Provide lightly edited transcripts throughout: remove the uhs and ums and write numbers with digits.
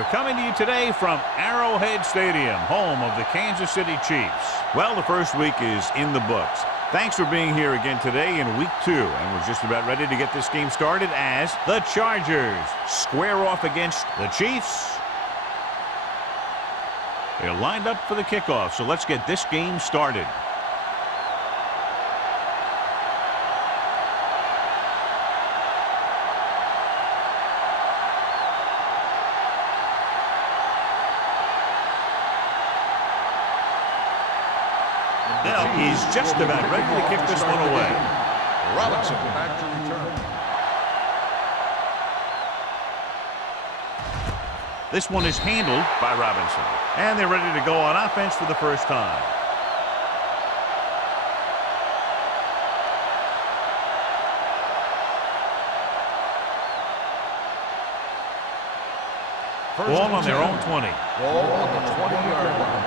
We're coming to you today from Arrowhead Stadium, home of the Kansas City Chiefs. Well, the first week is in the books. Thanks for being here again today in week 2, and we're just about ready to get this game started as the Chargers square off against the Chiefs. They're lined up for the kickoff, so let's get this game started. He's just about ready to kick this one away. Robinson back to return. This one is handled by Robinson. And they're ready to go on offense for the first time. Ball on their own 20. Ball on the 20-yard line.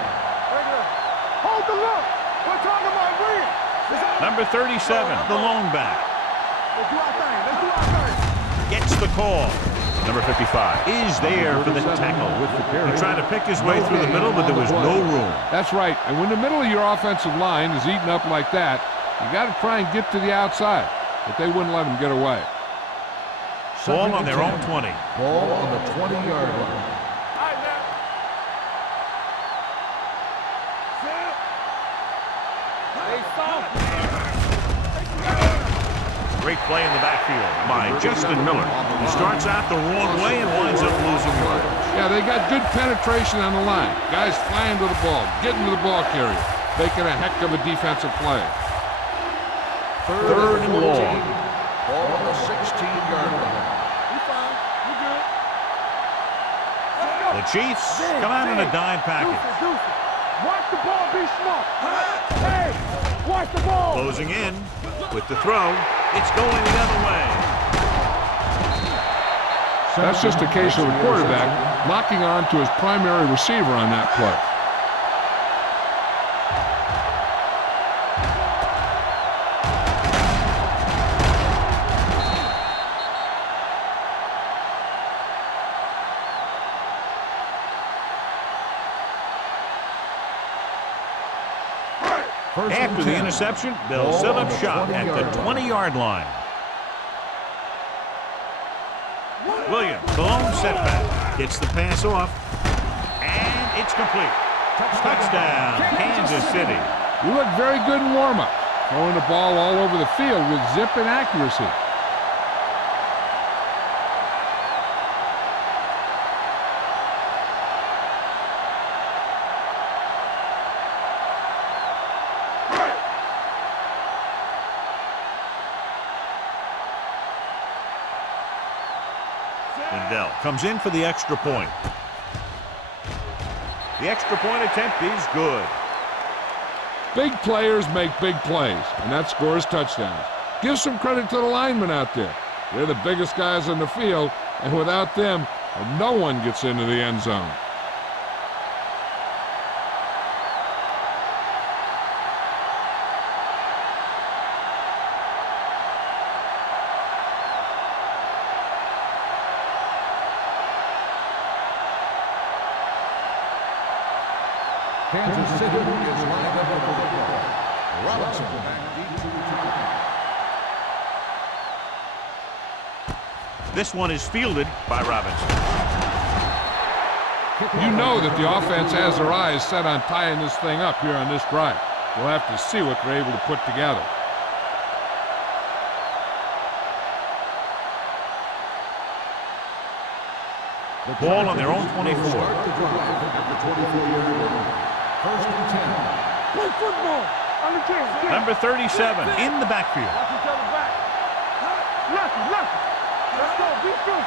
Hold the look. We're talking about win. Number 37, the lone back. Let's do our thing. Let's do our thing. Gets the call. Number 55 is there for the tackle. He tried to pick his way through the middle, but there was no room. That's right. And when the middle of your offensive line is eaten up like that, you got to try and get to the outside. But they wouldn't let him get away. Ball on their own 20. Ball on the 20-yard line. Great play in the backfield by Justin Miller. He starts out the wrong way and winds up losing yardage. Yeah, they got good penetration on the line. Guys flying to the ball, getting to the ball carrier, making a heck of a defensive play. Third and long. Ball on the 16-yard line. The Chiefs come out in a dime package. Watch the ball, be smart. Hey, watch the ball. Closing in with the throw. It's going the other way. That's just a case of a quarterback locking on to his primary receiver on that play. After the interception, they'll set up shop at the 20-yard line. Williams, the lone setback, gets the pass off, and it's complete. Touchdown, Kansas City. You look very good in warm-up, throwing the ball all over the field with zip and accuracy. Lindell comes in for the extra point. The extra point attempt is good. Big players make big plays, and that scores touchdowns. Give some credit to the linemen out there. They're the biggest guys on the field, and without them, no one gets into the end zone. Kansas City is lined up for the football. Robinson back deep to return. This one is fielded by Robinson. You know that the offense has their eyes set on tying this thing up here on this drive. We'll have to see what they're able to put together. The ball on their own 24. Start the drive at the 24-yard line. First and 10. Play football. On the team. Number 37 in the backfield. Watch each other back. Lefty. Let's go. Be good.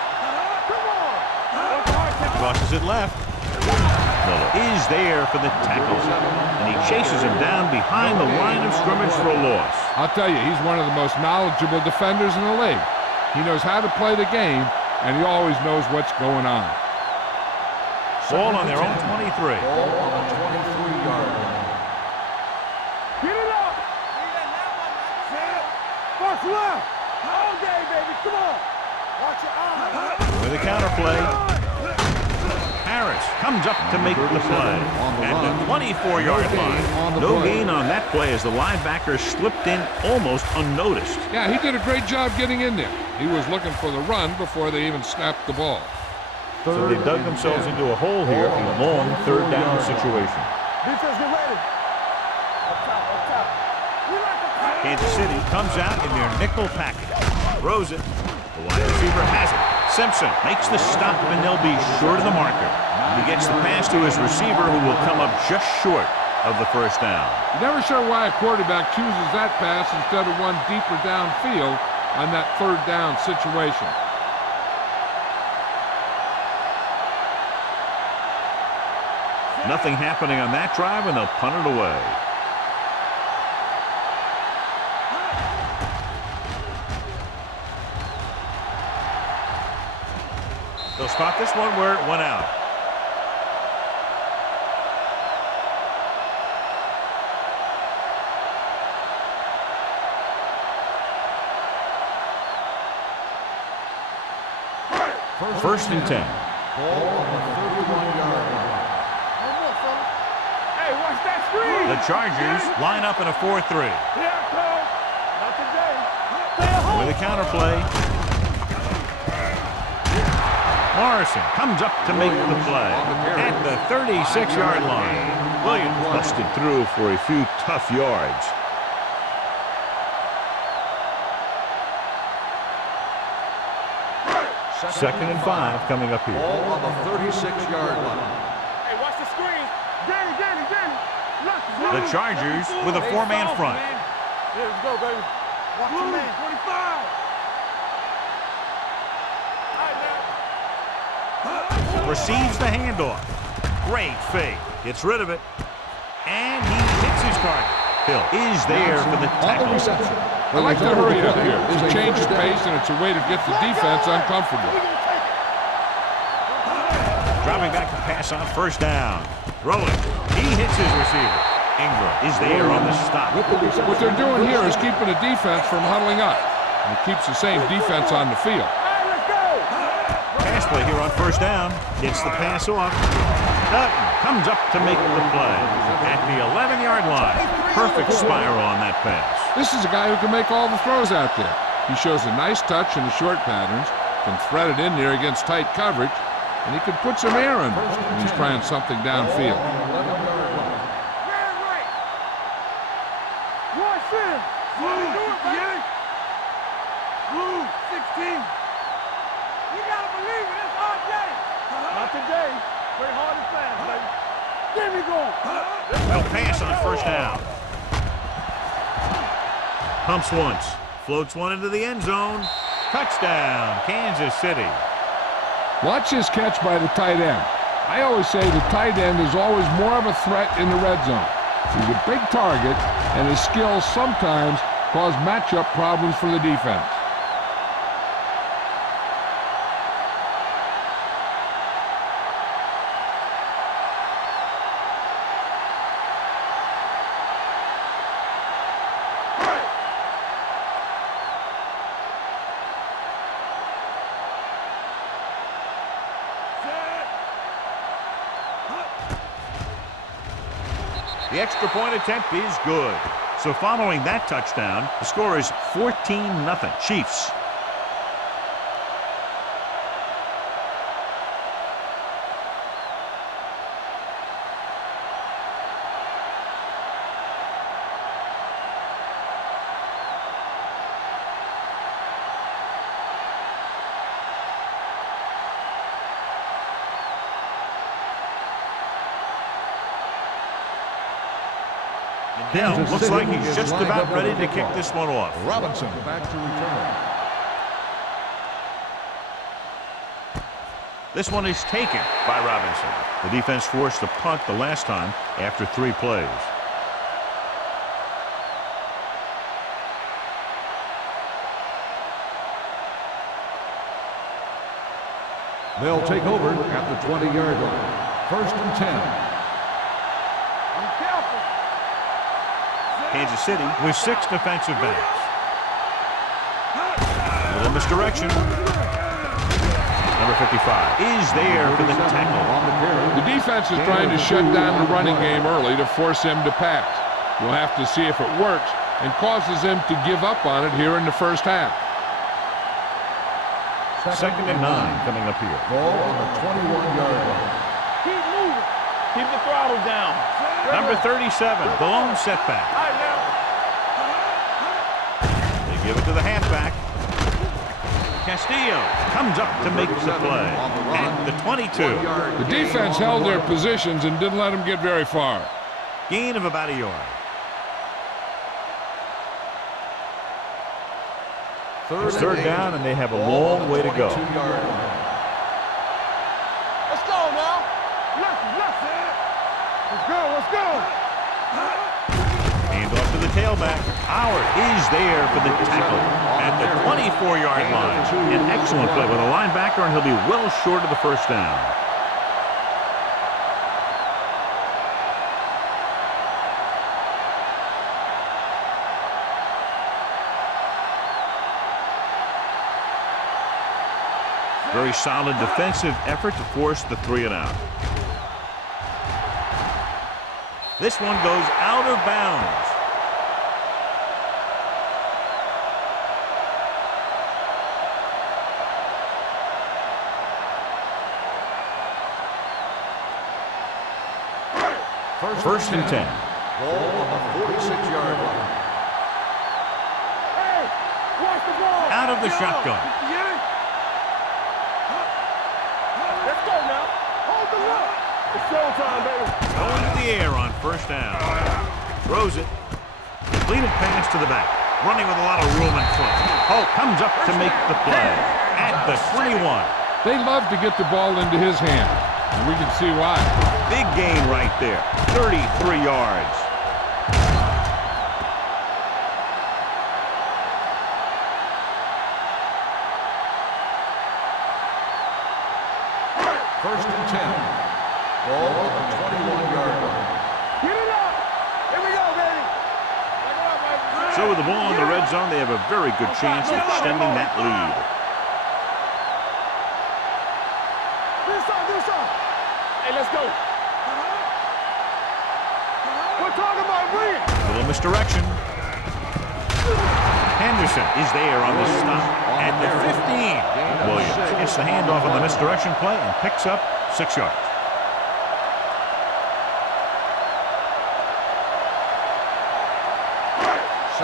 Come on. Crosses it left. Miller is there for the tackle. And he chases him down behind the line of scrimmage for a loss. I'll tell you, he's one of the most knowledgeable defenders in the league. He knows how to play the game, and he always knows what's going on. Ball on their own 23. Ball on the 23-yard line. Get it up. Watch left. All day, baby. Come on. Watch your eyes. With a counter play. comes up to make the play at the 24-yard line. No gain on that play as the linebacker slipped in almost unnoticed. Yeah, he did a great job getting in there. He was looking for the run before they even snapped the ball. So they dug themselves into a hole here in a long third down situation. Defense, get ready. Up top, up top. We like the top. Kansas City comes out in their nickel package. Throws it. The wide receiver has it. Simpson makes the stop, and they'll be short of the marker. He gets the pass to his receiver, who will come up just short of the first down. You're never sure why a quarterback chooses that pass instead of one deeper downfield on that third down situation. Nothing happening on that drive, and they'll punt it away. They'll spot this one where it went out. First and 10. Ball on the 31-yard line. Hey, watch that screen. The Chargers line up in a 4-3. Yeah, Cole. Not today. Stay at home. With a counterplay. Morrison comes up to make the play at the 36-yard line. Williams busted through for a few tough yards. Second and 5 coming up here. Ball on the 36-yard line. Hey, watch the screen. Danny. Look. The Chargers with a four-man front. Here we go, baby. Watch your man. 25. All right, now. Receives the handoff. Great fake. Gets rid of it. And he hits his target. Hill is there for the On the tackle. reception. I like to hurry up here. It's a change of pace, and it's a way to get the defense uncomfortable. Dropping back to pass on first down. Throwing. He hits his receiver. Ingram is there on the stop. What they're doing here is keeping the defense from huddling up. And it keeps the same defense on the field. All right, let's go. Pass play here on first down. Gets the pass off. Dutton comes up to make the play at the 11-yard line. Perfect spiral on that pass. This is a guy who can make all the throws out there. He shows a nice touch in the short patterns, can thread it in there against tight coverage, and he can put some air in it when he's trying something downfield. Man right. Watch him. Blue, 58. Blue, 16. You gotta believe it. It's hard day. Not today. Play hard and fast, baby. There we go. They'll pass on first down. Pumps once. Floats one into the end zone. Touchdown, Kansas City. Watch this catch by the tight end. I always say the tight end is always more of a threat in the red zone. He's a big target, and his skills sometimes cause matchup problems for the defense. The extra point attempt is good. So following that touchdown, the score is 14-0 Chiefs. Hill looks like he's just about ready to kick this one off. Robinson back to return. This one is taken by Robinson. The defense forced a punt the last time after 3 plays. They'll take over at the 20-yard line. First and 10. Kansas City with 6 defensive backs. A little misdirection. The Number 55 is there for the tackle. The defense is trying to shut down the running game early to force him to pass. We'll have to see if it works and causes him to give up on it here in the first half. 2nd and 9 coming up here. Ball on the 21-yard line. Keep moving. Keep the throttle down. Number 37, the lone setback. All right, now. They give it to the halfback. Castillo comes up to make the play at the 22. The defense held their positions and didn't let them get very far. Gain of about a yard. It's 3rd down, and they have a long way to go. Let's go now. Let's go. Let's go. Hand off to the tailback. Howard is there for the tackle at the 24-yard line. An excellent play with a linebacker, and he'll be well short of the first down. Very solid defensive effort to force the 3-and-out. This one goes out of bounds. First and 10. Ball on the 46-yard line. Hey, watch the ball. Out of the shotgun. Let's go now. Hold the look. It's showtime, baby. Going to the air on first down. Throws it. Completed pass to the back. Running with a lot of room in front. Holt comes up to make the play at the 21. They love to get the ball into his hands, and we can see why. Big gain right there. 33 yards. First and 10. Ball on the 21-yard line. Get it up. Here we go, baby. Back it up, baby. So with the ball in the red zone, they have a very good chance of extending that lead. Do some. Hey, let's go. We're talking about win. Little misdirection. Henderson is there on the stop at the 15. Williams gets the handoff on the misdirection play and picks up 6 yards.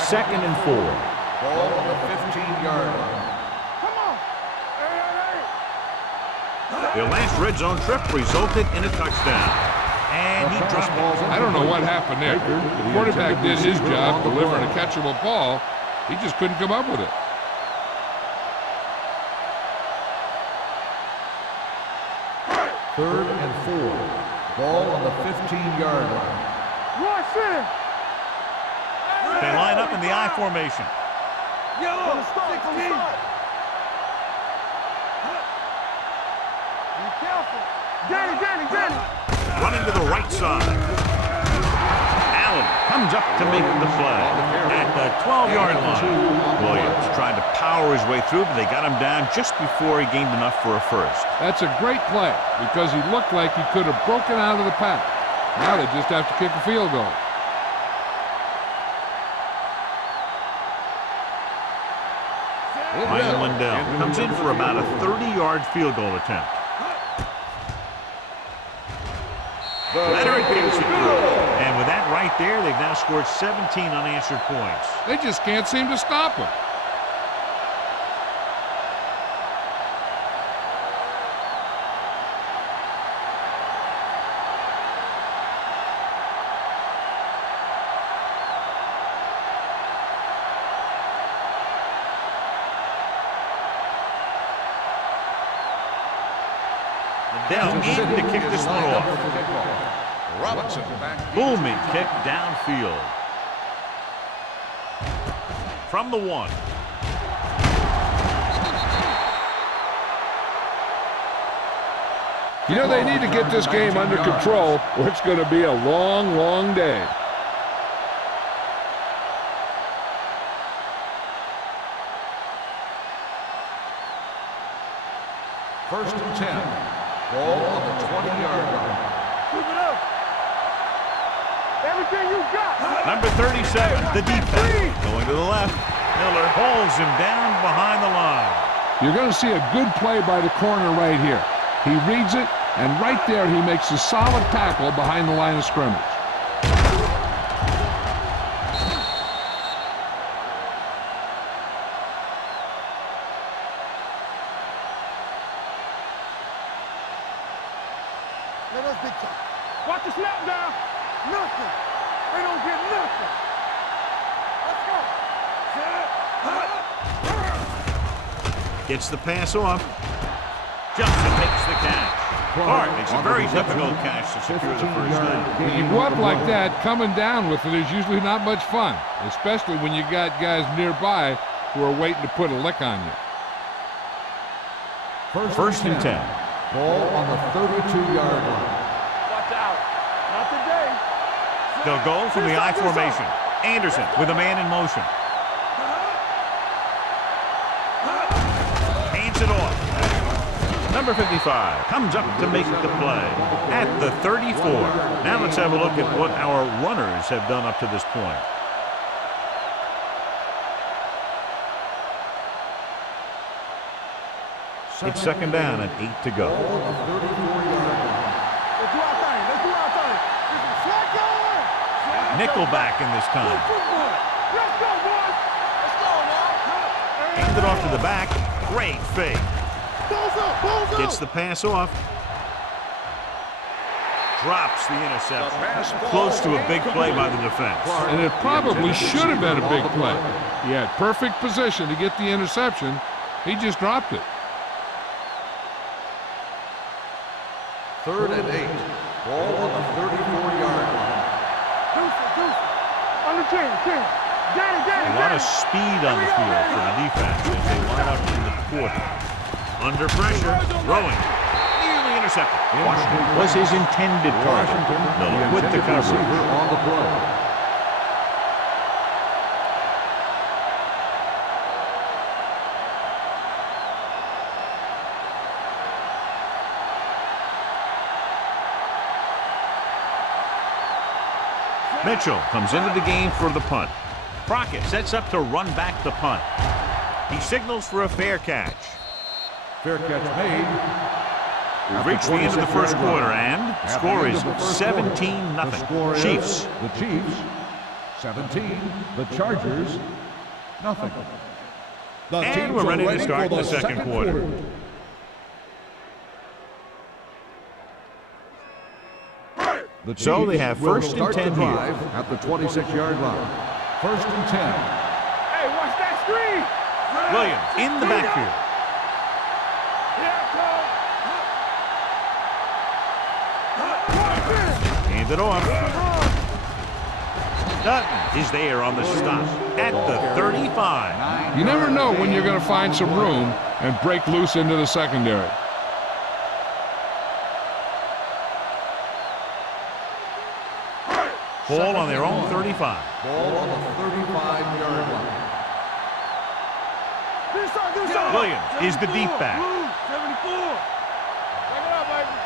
Second and 4. Ball on the 15-yard line. Come on. Hey. Their last red zone trip resulted in a touchdown. And he dropped it. I don't know what happened there. The quarterback did his job delivering a catchable ball. He just couldn't come up with it. Third and 4. Ball on the 15-yard line. Rush in. They line up in the I formation. Yellow, 16. Be careful. Danny. Running to the right side. Allen comes up to make the play at the 12-yard line. Williams trying to power his way through, but they got him down just before he gained enough for a first. That's a great play because he looked like he could have broken out of the pack. Now they just have to kick a field goal. Ryan Lindell comes in for about a 30-yard field goal attempt. Leonard kicks it through. And with that right there, they've now scored 17 unanswered points. They just can't seem to stop him. Lindell in to kick this one off. Robinson back. Booming kick downfield. From the 1. You know, they need to get this game under control, or it's going to be a long, long day. First and 10. Ball on the 20-yard line. Keep it up. Everything you got. Number 37, the defense. Going to the left. Miller pulls him down behind the line. You're going to see a good play by the corner right here. He reads it, and right there he makes a solid tackle behind the line of scrimmage. Let us big time. Watch the snap down. Nothing. They don't get nothing. Let's go. Gets the pass off. Jumps and makes the catch. Clark makes a very difficult catch to secure the first down. When you go up like that, coming down with it is usually not much fun, especially when you got guys nearby who are waiting to put a lick on you. First and 10. Ball on the 32-yard line. Watch out. Not today. They'll go from the I formation. Anderson with a man in motion. Hands it off. Number 55 comes up to make the play at the 34. Now let's have a look at what our runners have done up to this point. It's second down and 8 to go. Let's do our thing. Let's do our thing. Slack going. Nickelback in this time. Let's go, boys. Let's go, now. Hand it off to the back. Great fake. Balls up. Balls up. Gets the pass off. Drops the interception. Close to a big play by the defense. And it probably should have been a big play. He had perfect position to get the interception. He just dropped it. Third and 8. Ball on the 34-yard line. Deuce. On the 10. A lot of speed on the field for the defense as they line up in the quarter. Under pressure, throwing. Nearly intercepted. Washington was his intended target. Miller with the coverage. On the play. Mitchell comes into the game for the punt. Crockett sets up to run back the punt. He signals for a fair catch. Fair catch made. We've reached the end of the first quarter, and the score is 17-0. Chiefs. The Chiefs, 17. The Chargers, nothing. And we're ready to start the second quarter. So they have first and 10 here. At the 26-yard line. First and 10. Hey, watch that screen. Williams in the backfield. Hand it off. Dutton is there on the stop at the 35. You never know when you're going to find some room and break loose into the secondary. Ball on their own 35. Ball on the 35-yard line. Williams is the deep back. 74. Check it out, baby.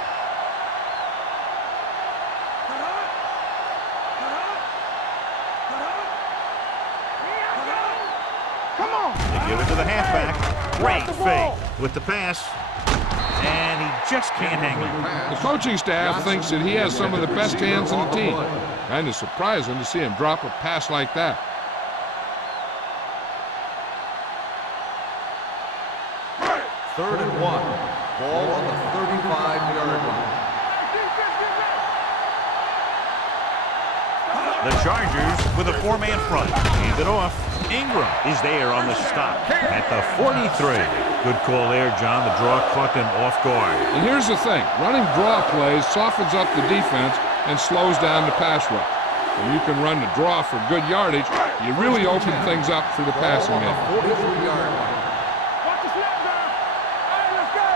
Come on. They give it to the halfback. Great fake with the pass. And he just can't hang on. The coaching staff thinks that he has some of the best hands in the team. Kind of surprising to see him drop a pass like that. Third and 1. Ball on the 35-yard line. The Chargers with a four-man front. Hand it off. Ingram is there on the stop at the 43. Good call there, John. The draw caught them off guard. And here's the thing. Running draw plays softens up the defense and slows down the pass rush. When you can run the draw for good yardage, you really open things up for the passing game. 43-yard line. Watch the snap down. Hey, let's go.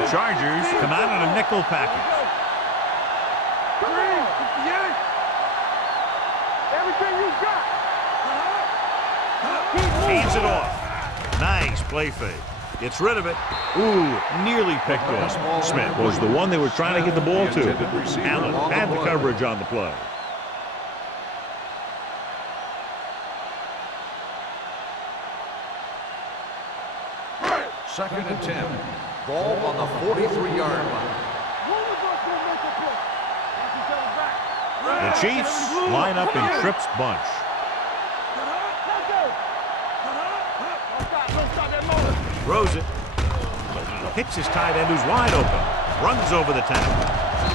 The Chargers come out in a nickel package. Come on. Everything you got. Hands it off. Nice play fake. Gets rid of it. Ooh, nearly picked off. Smith was the one they were trying to get the ball to. Allen had the coverage on the play. Second and 10. Ball on the 43-yard line. The Chiefs line up in trips bunch. Throws it. Hits his tight end who's wide open. Runs over the tackle.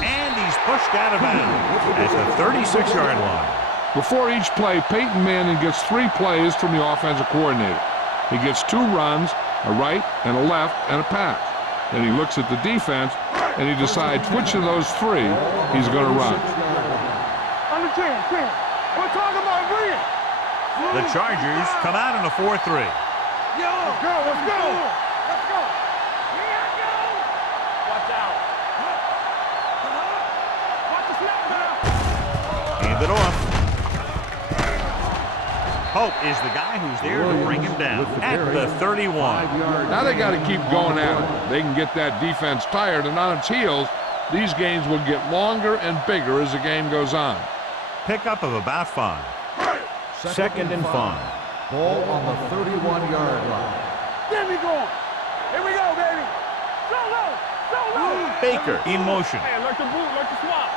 And he's pushed out of bounds at the 36-yard line. Before each play, Peyton Manning gets 3 plays from the offensive coordinator. He gets 2 runs, a right and a left, and a pass. Then he looks at the defense, and he decides which of those 3 he's going to run. We're talking about brilliant. The Chargers come out in a 4-3. Let's go. Here I go. Watch out. Watch the snap now. Hand it off. Hope is the guy who's there to bring him down at the 31. Now they got to keep going at it. They can get that defense tired and on its heels. These games will get longer and bigger as the game goes on. Pickup of about 5. Second and 5. Ball on the 31-yard line. There we go. Here we go, baby. Solo. Baker in motion. Hey, like the boot, like the swap.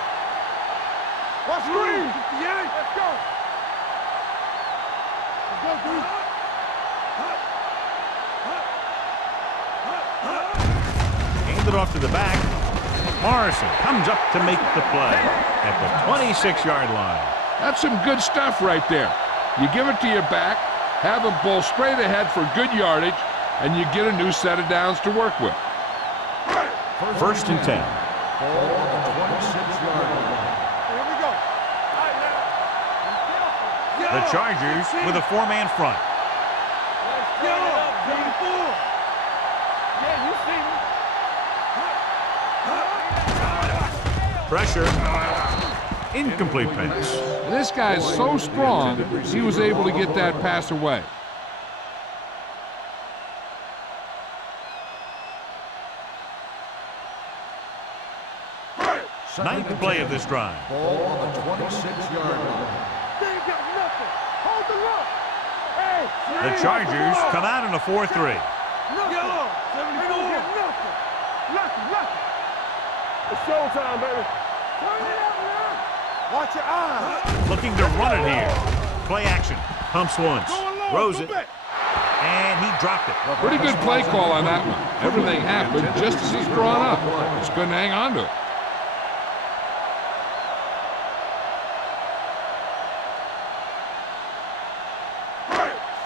Watch screen. Yeah, let's go. Hand it off to the back. Morrison comes up to make the play at the 26-yard line. That's some good stuff right there. You give it to your back, have him pull straight ahead for good yardage, and you get a new set of downs to work with. First and 10. Ball on the 26-yard line. Here we go. All right, now. The Chargers with a 4-man front. Let's go. Yeah, you see me. Pressure. Incomplete pass. This guy's so strong, he was able to get that pass away. Ninth play of this drive. Ball on the 26-yard line. They ain't got nothing. Hold the look. Hey. The Chargers come out in a 4-3. Nothing. 74. Nothing. It's showtime, baby. Turn it up, man. Watch your eyes. Looking to run it here. Play action. Pumps once. Throws it. And he dropped it. Pretty good play call on that one. Everything happened just as he's drawn up. Just couldn't hang on to it.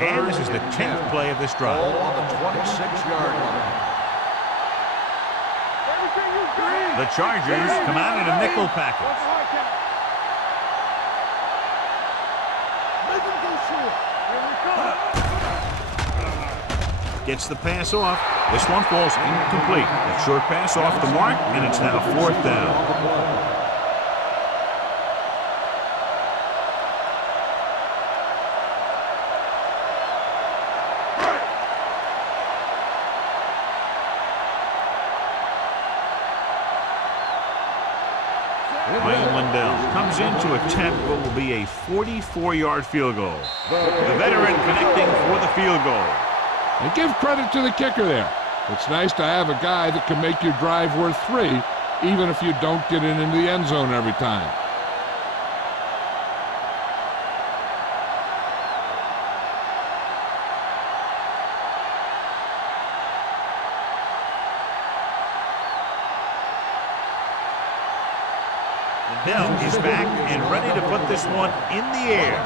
And this is the 10th play of this drive. Ball on the 26-yard line. The Chargers come out in a nickel package. Gets the pass off. This one falls incomplete. A short pass off the mark, and it's now 4th down. Wayne Lindell comes in to attempt what will be a 44-yard field goal. The veteran connecting for the field goal. And give credit to the kicker there. It's nice to have a guy that can make your drive worth 3, even if you don't get it into the end zone every time. Lindell is back and ready to put this one in the air.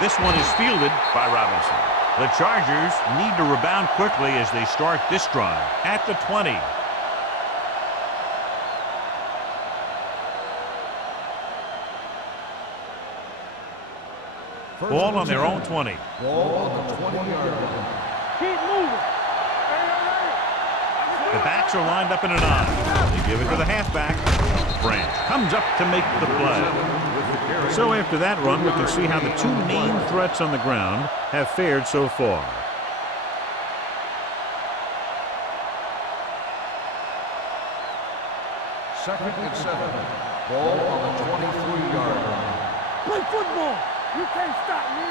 This one is fielded by Robinson. The Chargers need to rebound quickly as they start this drive at the 20. Ball on their own 20. Ball on the 20-yard line. Keep moving. The backs are lined up in an I. They give it to the halfback. Branch comes up to make the play. So after that run, we can see how the two main threats on the ground have fared so far. Second and 7. Ball on the 23-yard line. Play football. You can't stop me.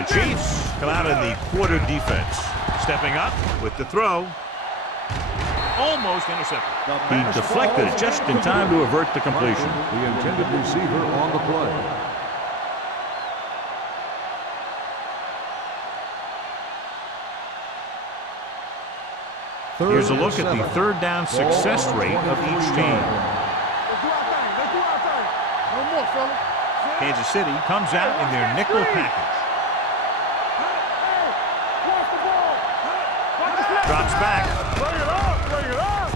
The Chiefs come out in the quarter defense. Stepping up with the throw. Almost intercepted. He deflected it just in time to avert the completion. The intended receiver on the play. Here's a look at the third down success rate of each team. Kansas City comes out in their nickel package. Drops back.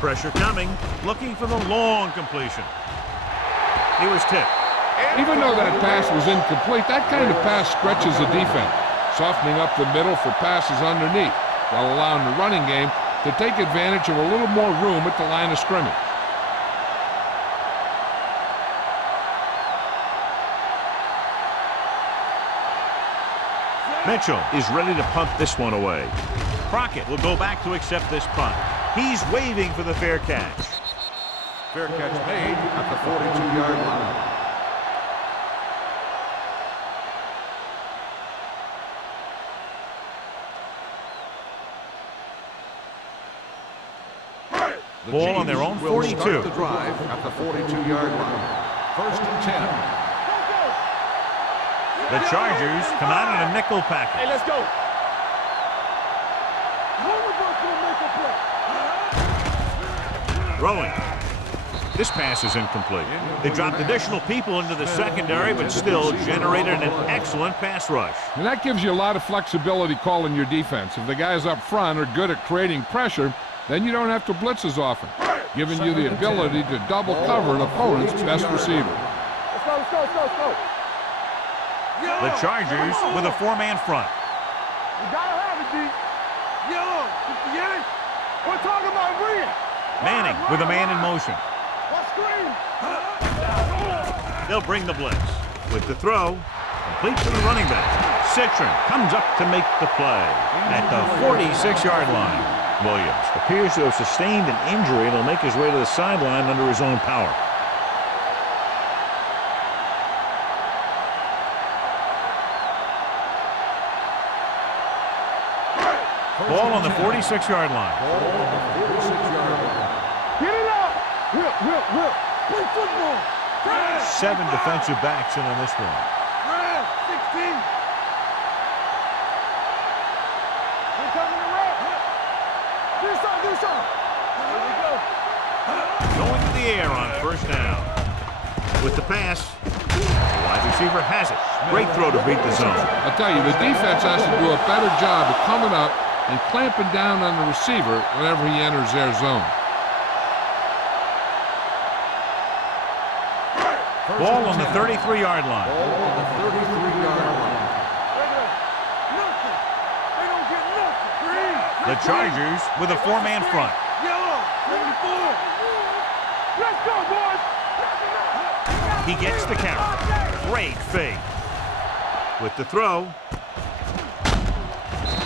Pressure coming, looking for the long completion. He was tipped. Even though that pass was incomplete, that kind of pass stretches the defense, softening up the middle for passes underneath, while allowing the running game to take advantage of a little more room at the line of scrimmage. Mitchell is ready to punt this one away. Crockett will go back to accept this punt. He's waving for the fair catch. Fair catch made at the 42-yard line. Ball on their own 42. Start the drive at the 42-yard line. First and 10. The Chargers come out in a nickel package. Hey, let's go. Throwing. This pass is incomplete. They dropped additional people into the secondary, but still generated an excellent pass rush. And that gives you a lot of flexibility calling your defense. If the guys up front are good at creating pressure, then you don't have to blitz as often, giving you the ability to double cover an opponent's best receiver. Let's go, let's go, let's go, let's go. The Chargers with a four-man front. You gotta have it, D. Yo, yeah. We're talking about win. Manning with a man in motion. What screen? They'll bring the blitz. With the throw, complete to the running back. Citron comes up to make the play at the 46-yard line. Williams appears to have sustained an injury and will make his way to the sideline under his own power. Ball on the 46-yard line. Ball on the 46-yard line. Get it up. Whip. Play football. 7 defensive backs in on this one. 16. We're coming to red. Do something. Here we go. Going to the air on first down. With the pass, the wide receiver has it. Great throw to beat the zone. I'll tell you, the defense has to do a better job of coming up and clamping down on the receiver whenever he enters their zone. Ball on the 33-yard line. Ball on the 33-yard line. Nothing. They don't get nothing. The Chargers with a four-man front. Yellow. 74. Let's go, boys. He gets the count. Great fake. With the throw.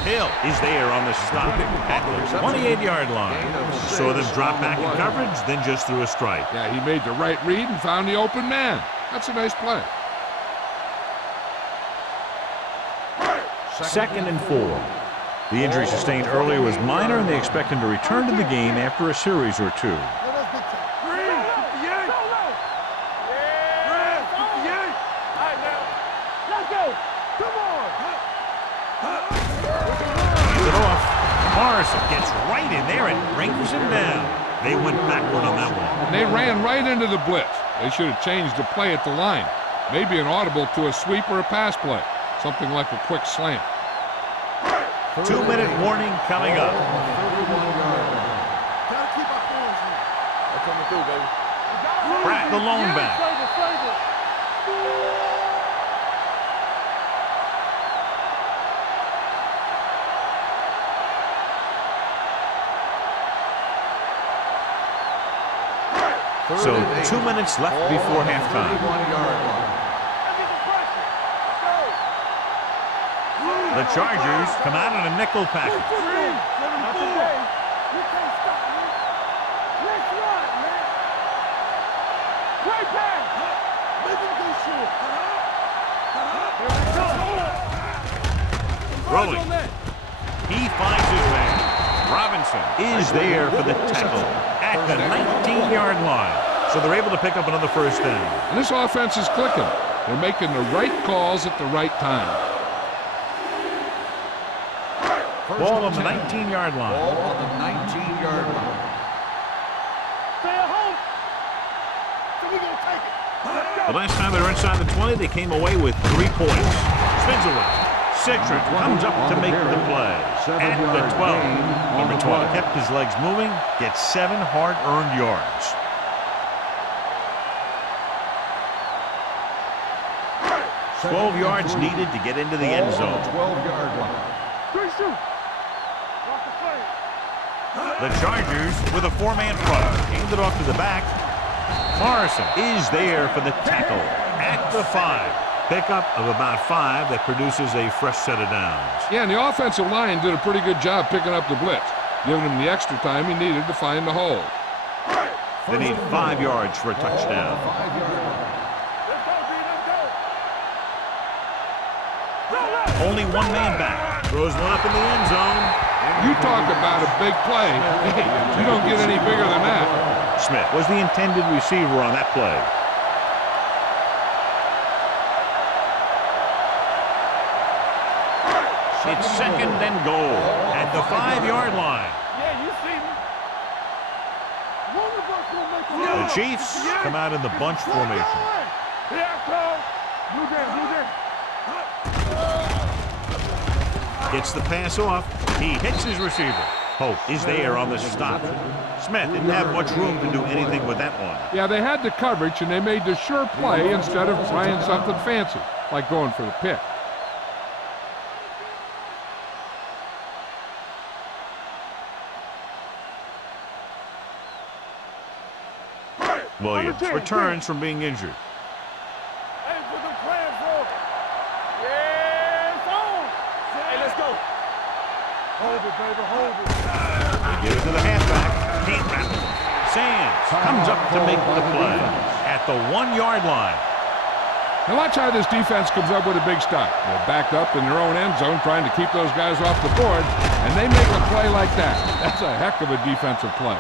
Hill is there on the stop at the 28-yard line. Saw them drop back in coverage, then just threw a strike. Yeah, he made the right read and found the open man. That's a nice play. Second and 4. The injury sustained earlier was minor, and they expect him to return to the game after a series or two. Morrison gets right in there and brings him down. They went backward on that one. And they ran right into the blitz. They should have changed the play at the line. Maybe an audible to a sweep or a pass play. Something like a quick slant. 2-minute warning coming up. Gotta keep our points here. They're coming through, baby. Pratt, the lone back. So 2 minutes left before halftime. The Chargers come out in a nickel package. Not today. You can't stop me. Let's run, man. Great pass. Make him go short. Here we go. Rolling. He finds his man. Robinson is there for the tackle at the 19-yard line. So they're able to pick up another first down. And this offense is clicking. They're making the right calls at the right time. Ball on the 19-yard line. Ball on the 19-yard line. Stay at home. So we gonna take it. The last time they were inside the 20, they came away with 3 points. Spins away. Citron comes up to make the play. At the 12. Number 12 kept his legs moving, gets 7 hard-earned yards. 12 yards needed to get into the end zone. 12-yard line. Good shoot. Walk the play. The Chargers with a 4-man front. Aimed it off to the back. Morrison is there for the tackle at the 5. Pickup of about 5 that produces a fresh set of downs. Yeah, and the offensive line did a pretty good job picking up the blitz, giving him the extra time he needed to find the hole. They need 5 yards for a touchdown. 5-yard line. Let's go, B. Let's go. Only 1 man back. Throws one up in the end zone. You talk about a big play. Hey, you don't get any bigger than that. Smith was the intended receiver on that play. It's 2nd and goal at the 5-yard line. Yeah, you see me. One of us gonna make a The run. Chiefs come out in the bunch formation. Here I come. Blue down, blue down. Gets the pass off. He hits his receiver. Hope is there on the stop. Smith didn't have much room to do anything with that one. Yeah, they had the coverage, and they made the sure play instead of trying something fancy, like going for the pick. Williams returns from being injured. Hey, put them plans on. Yeah, it's on. Hey, let's go. Hold it, baby, hold it. They give it to the halfback. Can't wrap it. Sands comes up to make the play at the 1-yard line. Now watch how this defense comes up with a big stop. They're backed up in their own end zone trying to keep those guys off the board, and they make a play like that. That's a heck of a defensive play.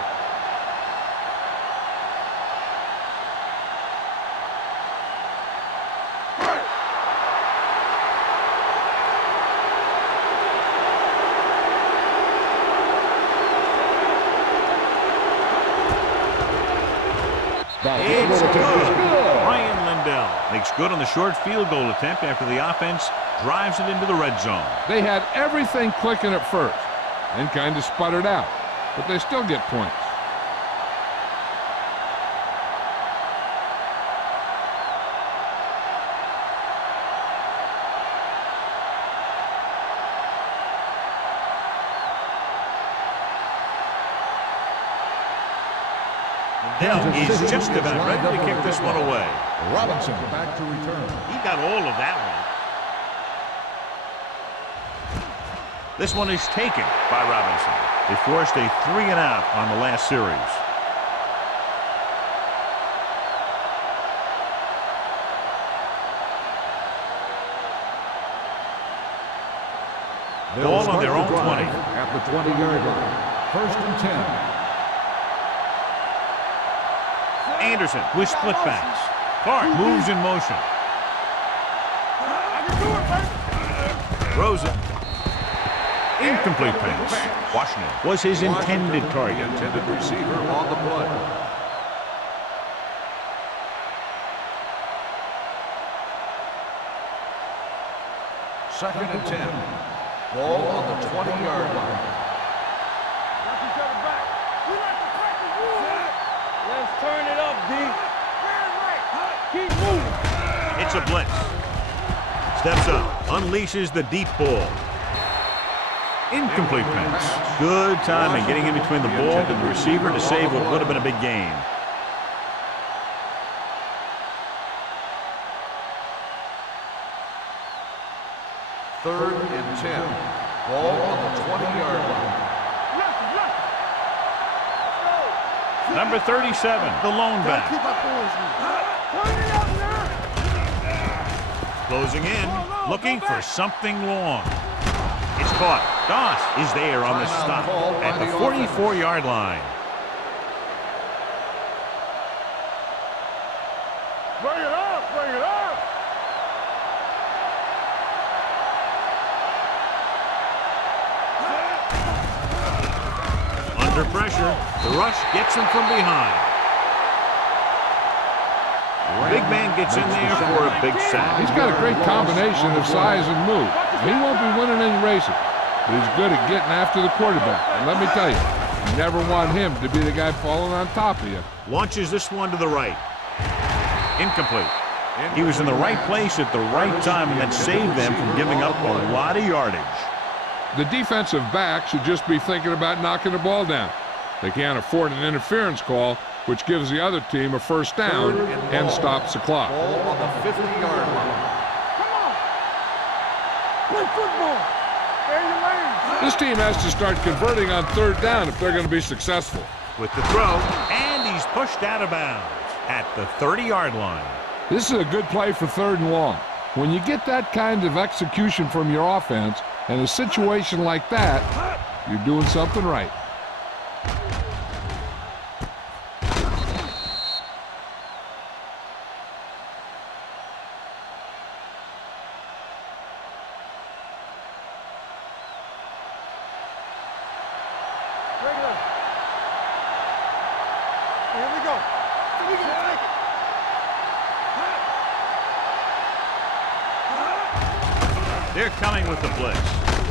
It's good. Ryan Lindell makes good on the short field goal attempt after the offense drives it into the red zone. They had everything clicking at first, then kind of sputtered out, but they still get points. Lindell is just about ready to kick this one away. Robinson back to return. He got all of that one. This one is taken by Robinson. They forced a 3-and-out on the last series. Ball on their own 20. At the 20-yard line. 1st and 10. Anderson with split backs. Clark moves in motion. I can do it, baby. Throws it. Incomplete pass. Washington was his intended target. Intended receiver on the play. Second and 10. Ball on the 20-yard line. Watch each other back. We like to practice rules. Let's turn it up, D. Keep moving. It's a blitz. Steps up, unleashes the deep ball. Incomplete pass. Good timing getting in between the ball and the receiver to save what would have been a big gain. 3rd and 10. Ball on the 20-yard line. Number 37, the lone back. Closing in, looking for something long. It's caught. Doss is there on the stop at the 44-yard line. Bring it up, bring it up. Under pressure, the rush gets him from behind. Big man gets in there for a big sack. He's got a great combination of size and move. He won't be winning any races, but he's good at getting after the quarterback. And let me tell you, you never want him to be the guy falling on top of you. Launches this one to the right. Incomplete. He was in the right place at the right time, and that saved them from giving up a lot of yardage. The defensive back should just be thinking about knocking the ball down. They can't afford an interference call, which gives the other team a first down and stops the clock. Ball on the 50-yard line. Come on. Play football. Stay in your lane. This team has to start converting on 3rd down if they're going to be successful. With the throw, and he's pushed out of bounds at the 30-yard line. This is a good play for 3rd and long. When you get that kind of execution from your offense in a situation like that, you're doing something right. Here we go. We can take it. They're coming with the blitz.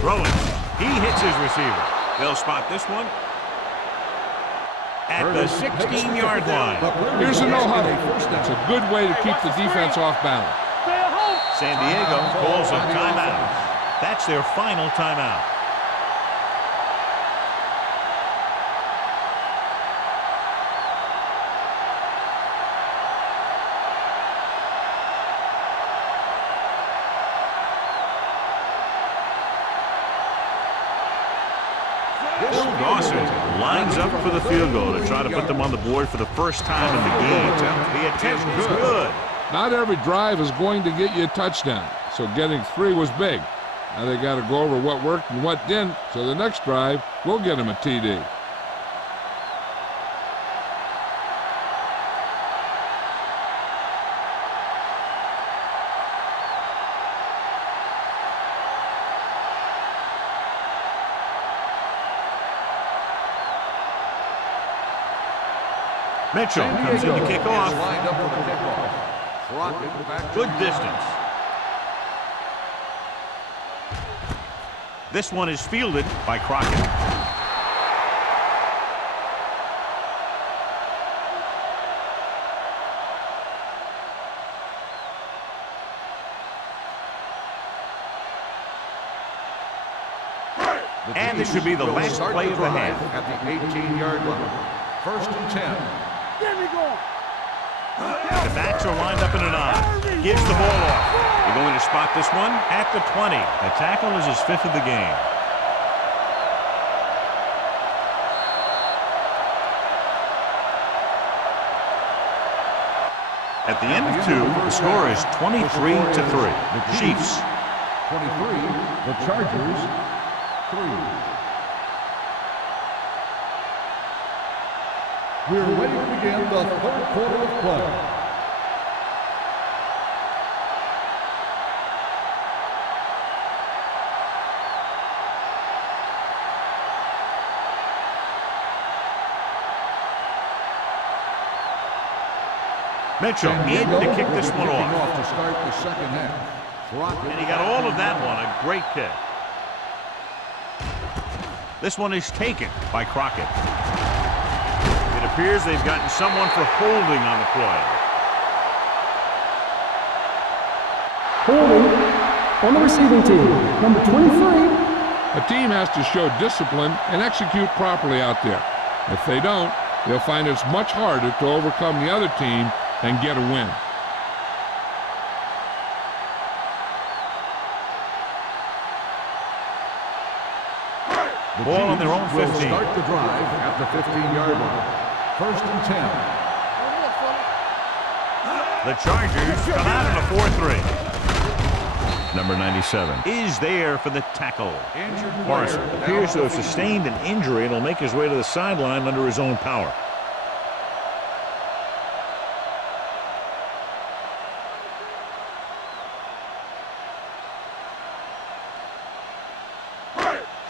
Throwing. He hits his receiver. They'll spot this one at the 16-yard line. Here's a no-huddle. It's a good way to keep the defense off balance. San Diego calls a timeout. That's their final timeout. Dawson lines up for the field goal to try to put them on the board for the first time in the game. The attempt is good. Not every drive is going to get you a touchdown, so getting 3 was big. Now they got to go over what worked and what didn't, so the next drive will get them a TD. Mitchell comes in to kick off. Lined up for the kickoff. Crockett back. Good distance. This one is fielded by Crockett. And this should be the last play of the half. At the 18-yard line. 1st and 10. Get me going. The backs are lined up in an I. Gives the ball off. They're going to spot this one at the 20. The tackle is his 5th of the game. At the end of 2, the score is 23-3. Chiefs. 23, the Chargers, 3. We're ready to begin the 3rd quarter of play. Mitchell in to kick this one off. To start the second half. And he got all of that one. A great kick. This one is taken by Crockett. It appears they've gotten someone for holding on the play. Holding on the receiving team, number 23. A team has to show discipline and execute properly out there. If they don't, they'll find it's much harder to overcome the other team and get a win. The Ball on their own Chiefs will 15. start the drive at the 15-yard line. First and 10. The Chargers come out in a 4-3. Number 97 is there for the tackle. Parson appears to have sustained an injury and will make his way to the sideline under his own power.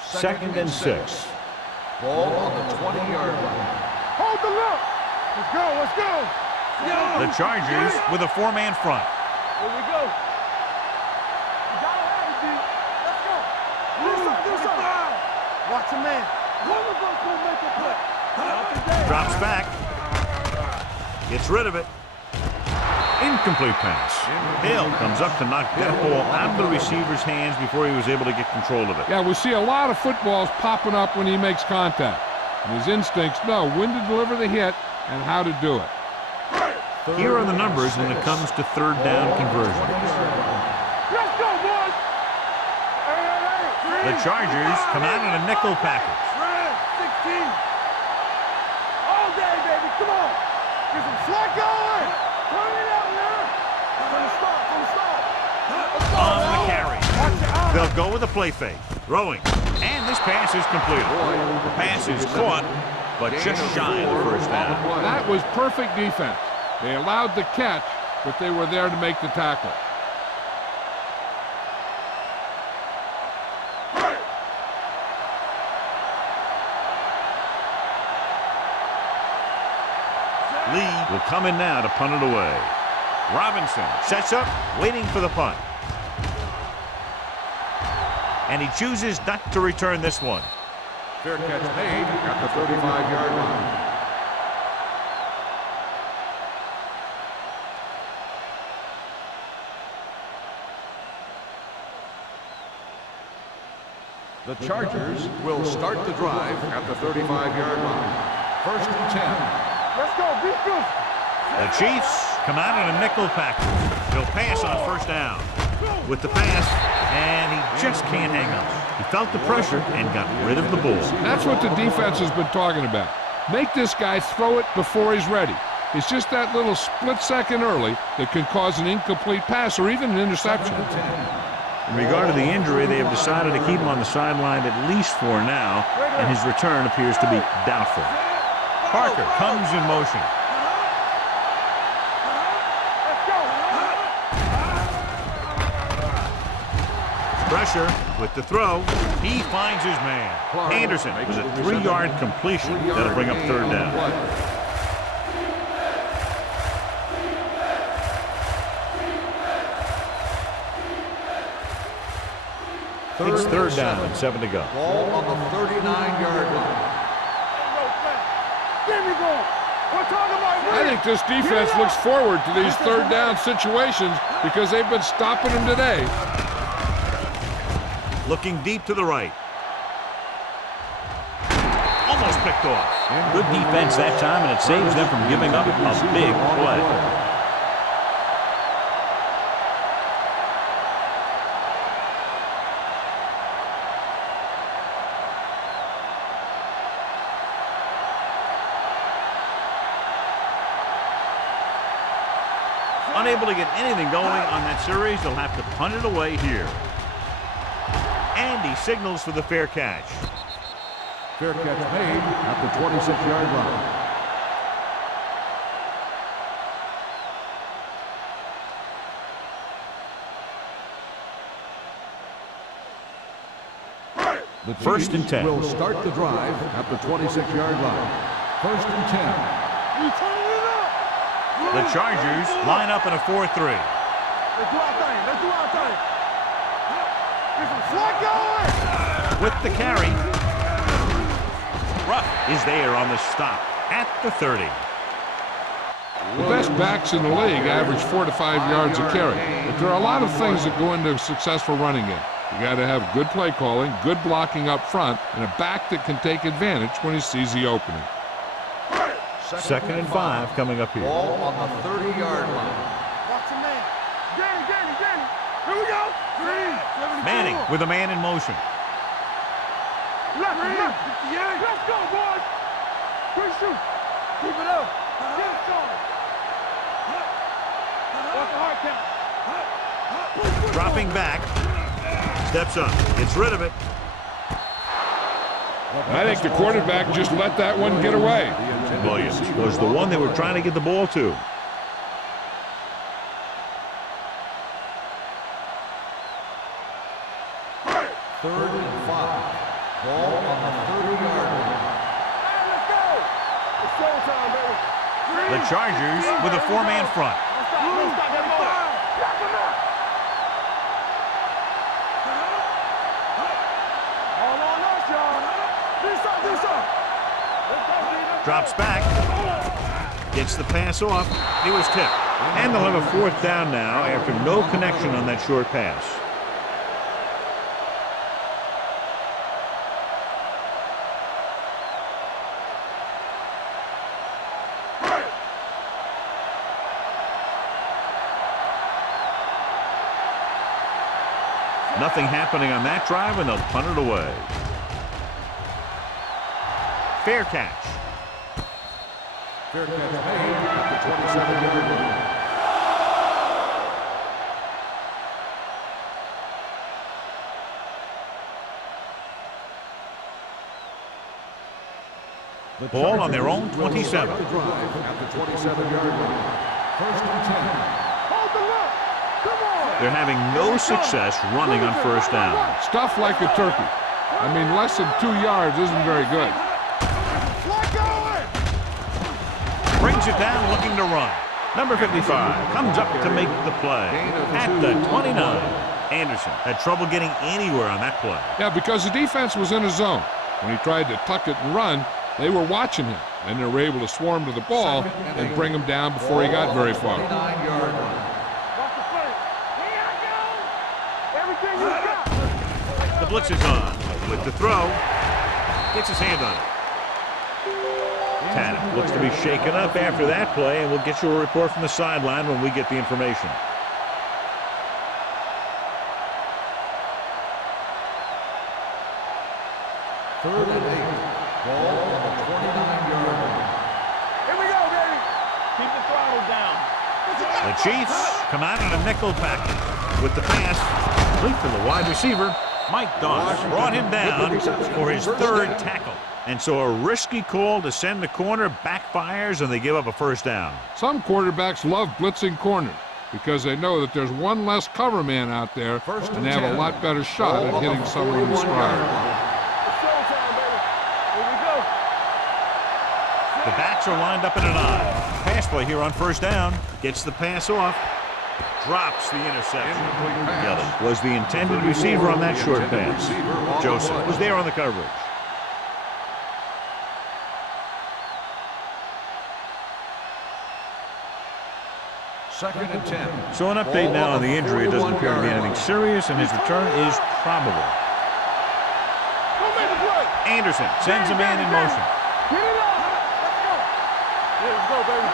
Second and 6. Ball on the 20-yard line. Hold the look. Let's go, let's go. The Chargers with a 4-man front. Here we go. You gotta have it, D. Let's go. Do something. Watch a man. One of us will make a play. Drops back. Gets rid of it. Incomplete pass. Hill comes up to knock that ball out of the receiver's hands before he was able to get control of it. Yeah, we see a lot of footballs popping up when he makes contact. And his instincts know when to deliver the hit and how to do it. Here are the numbers when it comes to third down conversion. Let's go, boys. The Chargers come out in a nickel package. 16. All day, baby. Come on. Get some slack going. Turn it out now. From the start. On the carry. They'll go with a play fake. Throwing. And this pass is completed. The pass is caught, but just shy of the first down. That was perfect defense. They allowed the catch, but they were there to make the tackle. Lee will come in now to punt it away. Robinson sets up, waiting for the punt. And he chooses not to return this one. Fair catch made at the 35-yard line. The Chargers will start the drive at the 35-yard line. First and 10. Let's go. Beat this. The Chiefs come out in a nickel package. They'll pass on first down. With the pass, and he just can't hang on. He felt the pressure and got rid of the ball. That's what the defense has been talking about. Make this guy throw it before he's ready. It's just that little split second early that can cause an incomplete pass or even an interception. In regard to the injury, they have decided to keep him on the sideline at least for now, and his return appears to be doubtful. Parker comes in motion. Pressure with the throw. He finds his man. Anderson with a 3-yard completion. That'll bring up third down. It's third down and 7 to go. Ball on the 39-yard line. I think this defense looks forward to these third down situations because they've been stopping them today. Looking deep to the right. Almost picked off. Good defense that time, and it saves them from giving up a big play. Unable to get anything going on that series, they'll have to punt it away here. And he signals for the fair catch. Fair catch made at the 26-yard line. The First and 10. Will start the drive at the 26-yard line. First and 10. The Chargers line up in a 4-3. Let's do our thing. Let's do our thing. Get some slack going. With the carry. Ruff is there on the stop at the 30. The best backs in the league average 4 to 5 yards a carry. But there are a lot of things that go into a successful running game. You got to have good play calling, good blocking up front, and a back that can take advantage when he sees the opening. Second and 5 coming up here. Ball on the 30-yard line. Watch a man. Danny. Here we go. 3, 72. Manning with a man in motion. Left, left. Let's go, boys. Quick shoot. Keep it up. Get it started. What's the hard count? Dropping back. Steps up. Gets rid of it. I think the quarterback just let that one get away. Williams was the one they were trying to get the ball to. Third and 5. Ball on the 30-yard line. Let's go. It's showtime, baby. The Chargers with a 4-man front. All on us, y'all. This up. Drops back. Gets the pass off. He was tipped. And they'll have a 4th down now after no connection on that short pass. Nothing happening on that drive, and they'll punt it away. Fair catch. Fair catch made at the 27-yard line. The Ball on their own 27. At the 27-yard line. First and 10. Hold the look. Come on. They're having no success running on first down. Stuff like a turkey. I mean, less than 2 yards isn't very good. Brings it down, looking to run. Number 55 comes up to make the play at the 29. Anderson had trouble getting anywhere on that play. Yeah, because the defense was in his zone. When he tried to tuck it and run, they were watching him, and they were able to swarm to the ball and bring him down before he got very far. 29-yard line. Watch the play. Here I go. Everything you got. The blitz is on with the throw. Gets his hand on it. Tannen looks to be shaken up after that play, and we'll get you a report from the sideline when we get the information. Third and 8. Ball on the 29-yard line. Here we go, baby. Keep the throttle down. The Chiefs come out in a nickel package with the pass complete to the wide receiver. Mike Doss brought him down for his 3rd tackle. And so a risky call to send the corner backfires, and they give up a first down. Some quarterbacks love blitzing corners because they know that there's one less cover man out there, and they have a lot better shot at hitting someone in stride. It's showtime, baby. Here we go. The backs are lined up in an I. Pass play here on first down. Gets the pass off. Drops the interception. Gillen was the intended receiver on that short pass. Joseph was there on the coverage. Second and 10. So an update now on the injury. It doesn't appear to be anything serious, and his return is probable. Go make the play. Anderson sends a man in motion. Get it up. Let's go. Here we go, baby.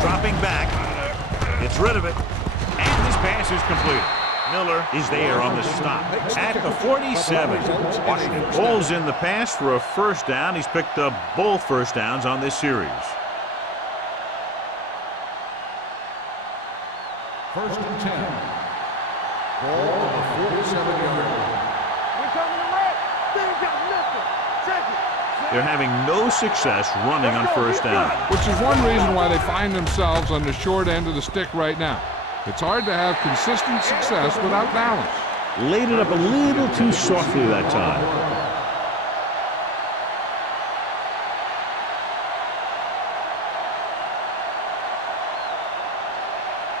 Dropping back. Gets rid of it. And this pass is complete. Miller is there on the stop at the 47. Washington pulls in the pass for a first down. He's picked up both first downs on this series. First and 10. Ball on the 47-yard line. We're coming to red. They ain't got nothing. Check it. They're having no success running on first down. Which is one reason why they find themselves on the short end of the stick right now. It's hard to have consistent success without balance. Laid it up a little too softly that time.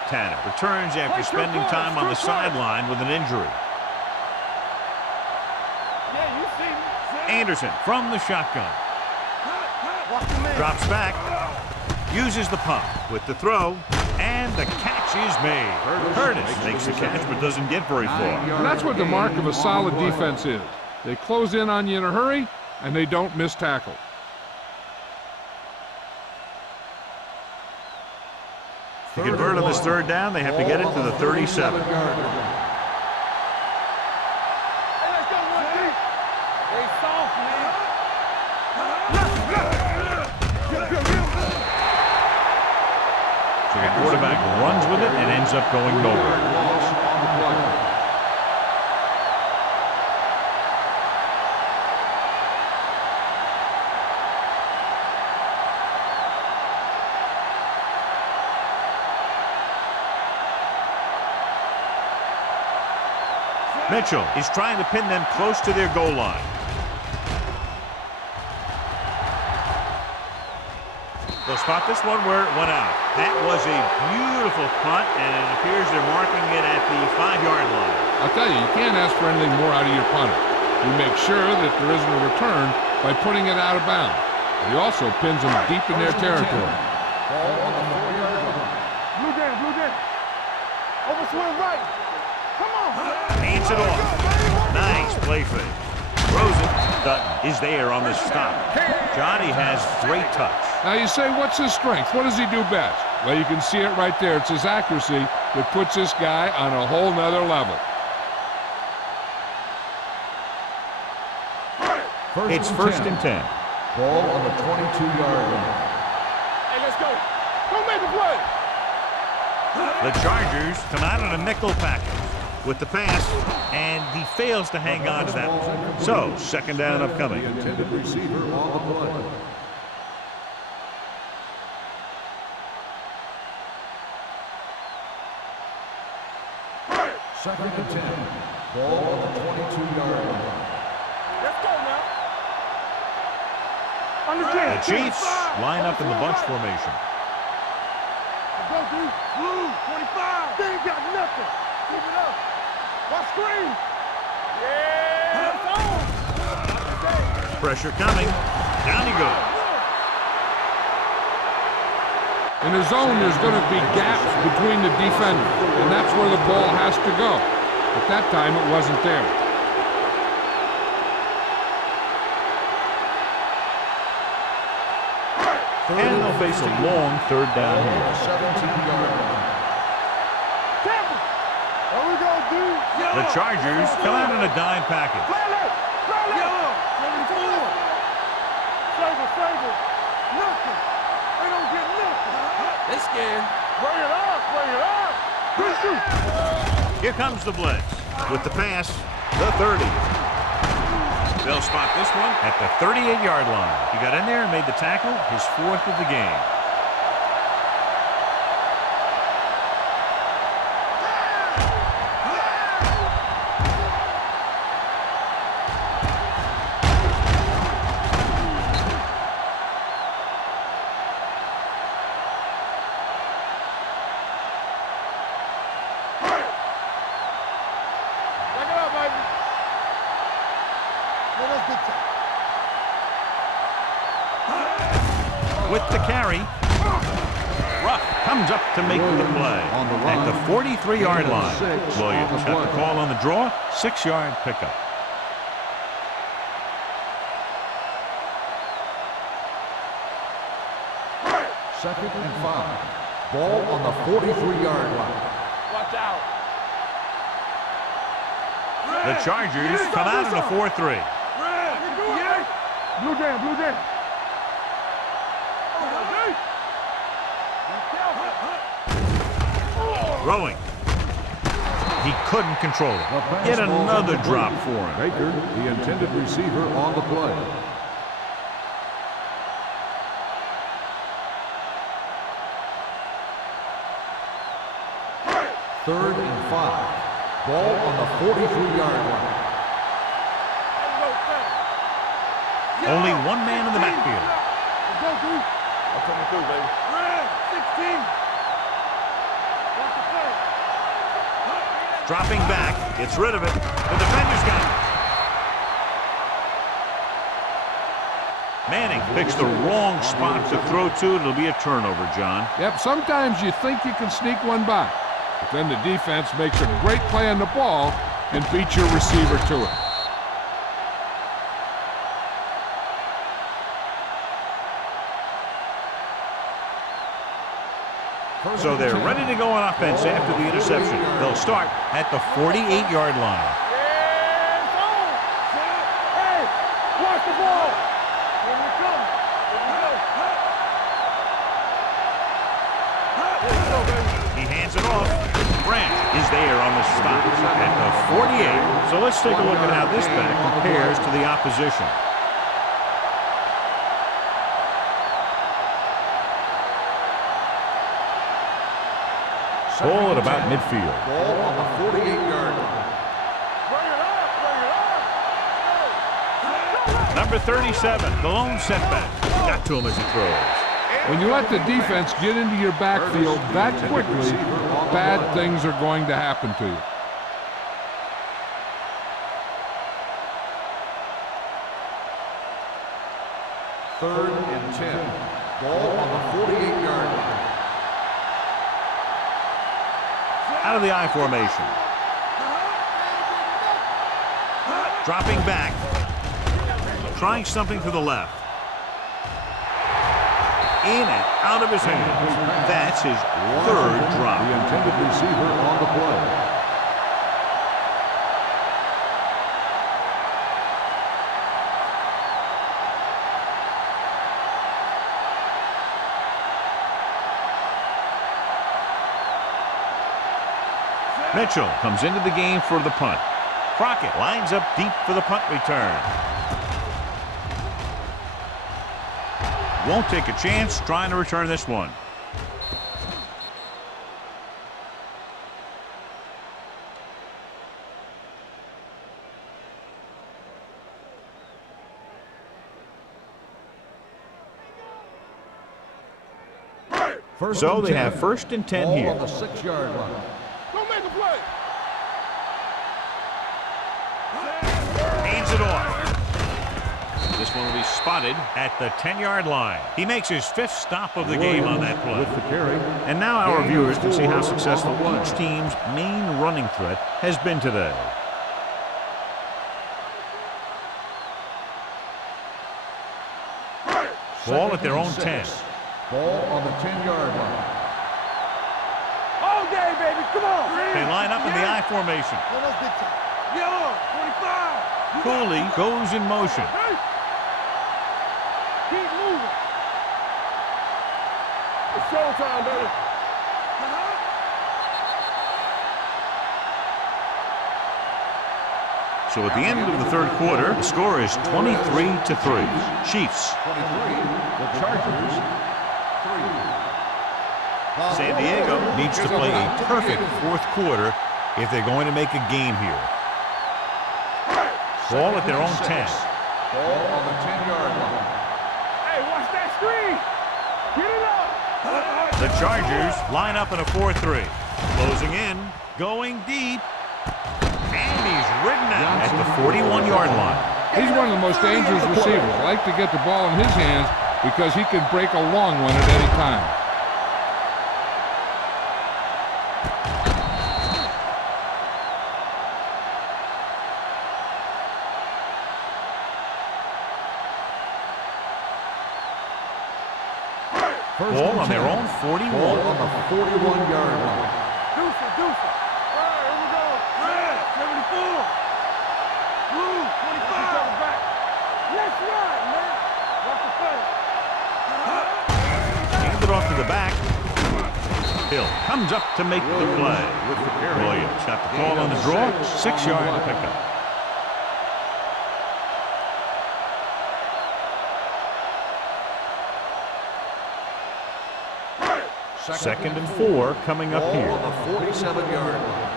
Tannen returns after spending time on the sideline with an injury. Yeah, you see me. Anderson from the shotgun. Watch the man. Drops back. Uses the pump with the throw. And the catch is made. Curtis makes the catch but doesn't get very far. And that's what the mark of a solid defense is. They close in on you in a hurry, and they don't miss tackle. To convert on this third down, they have to get it to the 37. Hey, let's go, 1 deep. So the quarterback runs with it and ends up going nowhere. Loss on the play. Mitchell is trying to pin them close to their goal line. They'll spot this one where it went out. That was a beautiful punt, and it appears they're marking it at the 5-yard line. I'll tell you, you can't ask for anything more out of your punter. You make sure that there isn't a return by putting it out of bounds. He also pins them deep in their territory. Ball on the 4-yard line. Blue game. Over swing right. Come on. Hands it off. Nice play fake. Throws it. Dutton is there on the stop. Johnny has great touch. Now you say, what's his strength? What does he do best? Well, you can see it right there. It's his accuracy that puts this guy on a whole nother level. It's first and 10. Ball on the 22-yard line. Hey, let's go. Don't make a play. The Chargers come out in a nickel package with the pass, and he fails to hang on to that one. So, second down upcoming. The intended receiver on the play. Second and 10. Ball on the 22-yard line. Let's go now. The Chiefs line up in the bunch formation. Go, dude. Blue, 25. They ain't got nothing. Keep it up. Watch screen. Yeah, it's on. Pressure coming. Down he goes. In the zone, there's going to be gaps between the defenders, and that's where the ball has to go. At that time, it wasn't there. And they'll face a long third down here. 17-yard line. There we go, dude. The Chargers come out in a dime package. Yellow, 74. Save it. Nothing. They don't get nothing. They scared. Bring it up. Here comes the blitz. With the pass, the 30. They'll spot this one at the 38-yard line. He got in there and made the tackle, his 4th of the game. With the carry, Ruff comes up to make the play at the 43-yard line. Williams got the call on the draw, 6-yard pickup. Second and 5. Ball on the 43-yard line. Watch out. The Chargers come out in a 4-3. Blue jam. Throwing. He couldn't control it. Yet another drop for him. Baker, the intended receiver on the play. Third and 5. Ball on the 43-yard line. Only one man in the backfield. Let's go, dude. I'm coming through, baby. Red, 16. Watch the play. Dropping back, gets rid of it. The defender's got it. Manning picks the wrong spot to throw to. It'll be a turnover, John. Yep, sometimes you think you can sneak one by, but then the defense makes a great play on the ball and beats your receiver to it. So they're ready to go on offense after the interception. They'll start at the 48-yard line. Yeah, it's on. Hey, watch the ball. Here we come. He hands it off. Grant is there on the stop at the 48. So let's take a look at how this back compares to the opposition. Ball at about midfield. Ball on the 48-yard line. Number 37, the lone setback. Got to him as he throws. When you let the defense get into your backfield that quickly, bad things are going to happen to you. Third and 10. Ball on the 48-yard line. Out of the I formation. Dropping back. Trying something to the left. In and out of his hands. That's his third drop. The intended receiver on the play. Mitchell comes into the game for the punt. Crockett lines up deep for the punt return. Won't take a chance trying to return this one. So they have first and 10 here. On the 6-yard line. Go make a play. Hands it off. This one will be spotted at the 10-yard line. He makes his 5th stop of the game on that play. With the carry. And now our viewers can see how successful each team's main running threat has been today. Ball at their own 10. Ball on the 10-yard line. All day, baby. Come on. They line up in the I formation. Yellow, 25. Cooley goes in motion. Hey. Keep moving. It's showtime, baby. So at the end of the third quarter, the score is 23-3. Chiefs. 23. The Chargers. 3. San Diego needs to play a perfect fourth quarter if they're going to make a game here. Ball at their own 10. Ball on the 10-yard line. Hey, watch that screen. Get it up. The Chargers line up in a 4-3. Closing in, going deep, and he's ridden out at the 41-yard line. He's one of the most dangerous receivers. I like to get the ball in his hands because he can break a long one at any time. Ball on their own 41. Ball on the 41-yard line. Deuce it. All right, here we go. Red, 74. Blue, 25. Back. Let's ride, man. Watch the play. Hand it off to the back. Hill comes up to make the play. Williams got the ball on the draw. 6-yard pickup. Second and 4 coming up here. Ball on the 47-yard line.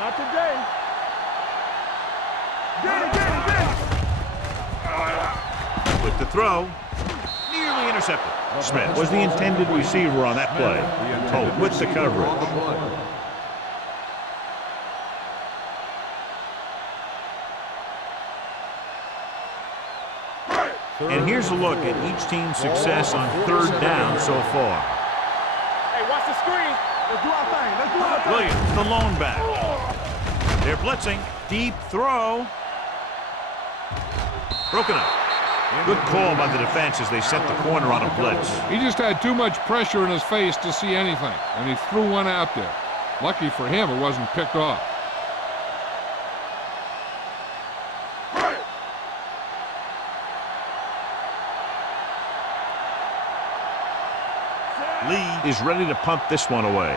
Not today. Get it. With the throw, nearly intercepted. Smith was the intended receiver on that play. Oh, with the coverage. And here's a look at each team's success on third down so far. Hey, watch the screen. Let's do our thing. Williams, the lone back. They're blitzing. Deep throw. Broken up. Good call by the defense as they set the corner on a blitz. He just had too much pressure in his face to see anything, and he threw one out there. Lucky for him, it wasn't picked off. Lee is ready to punt this one away.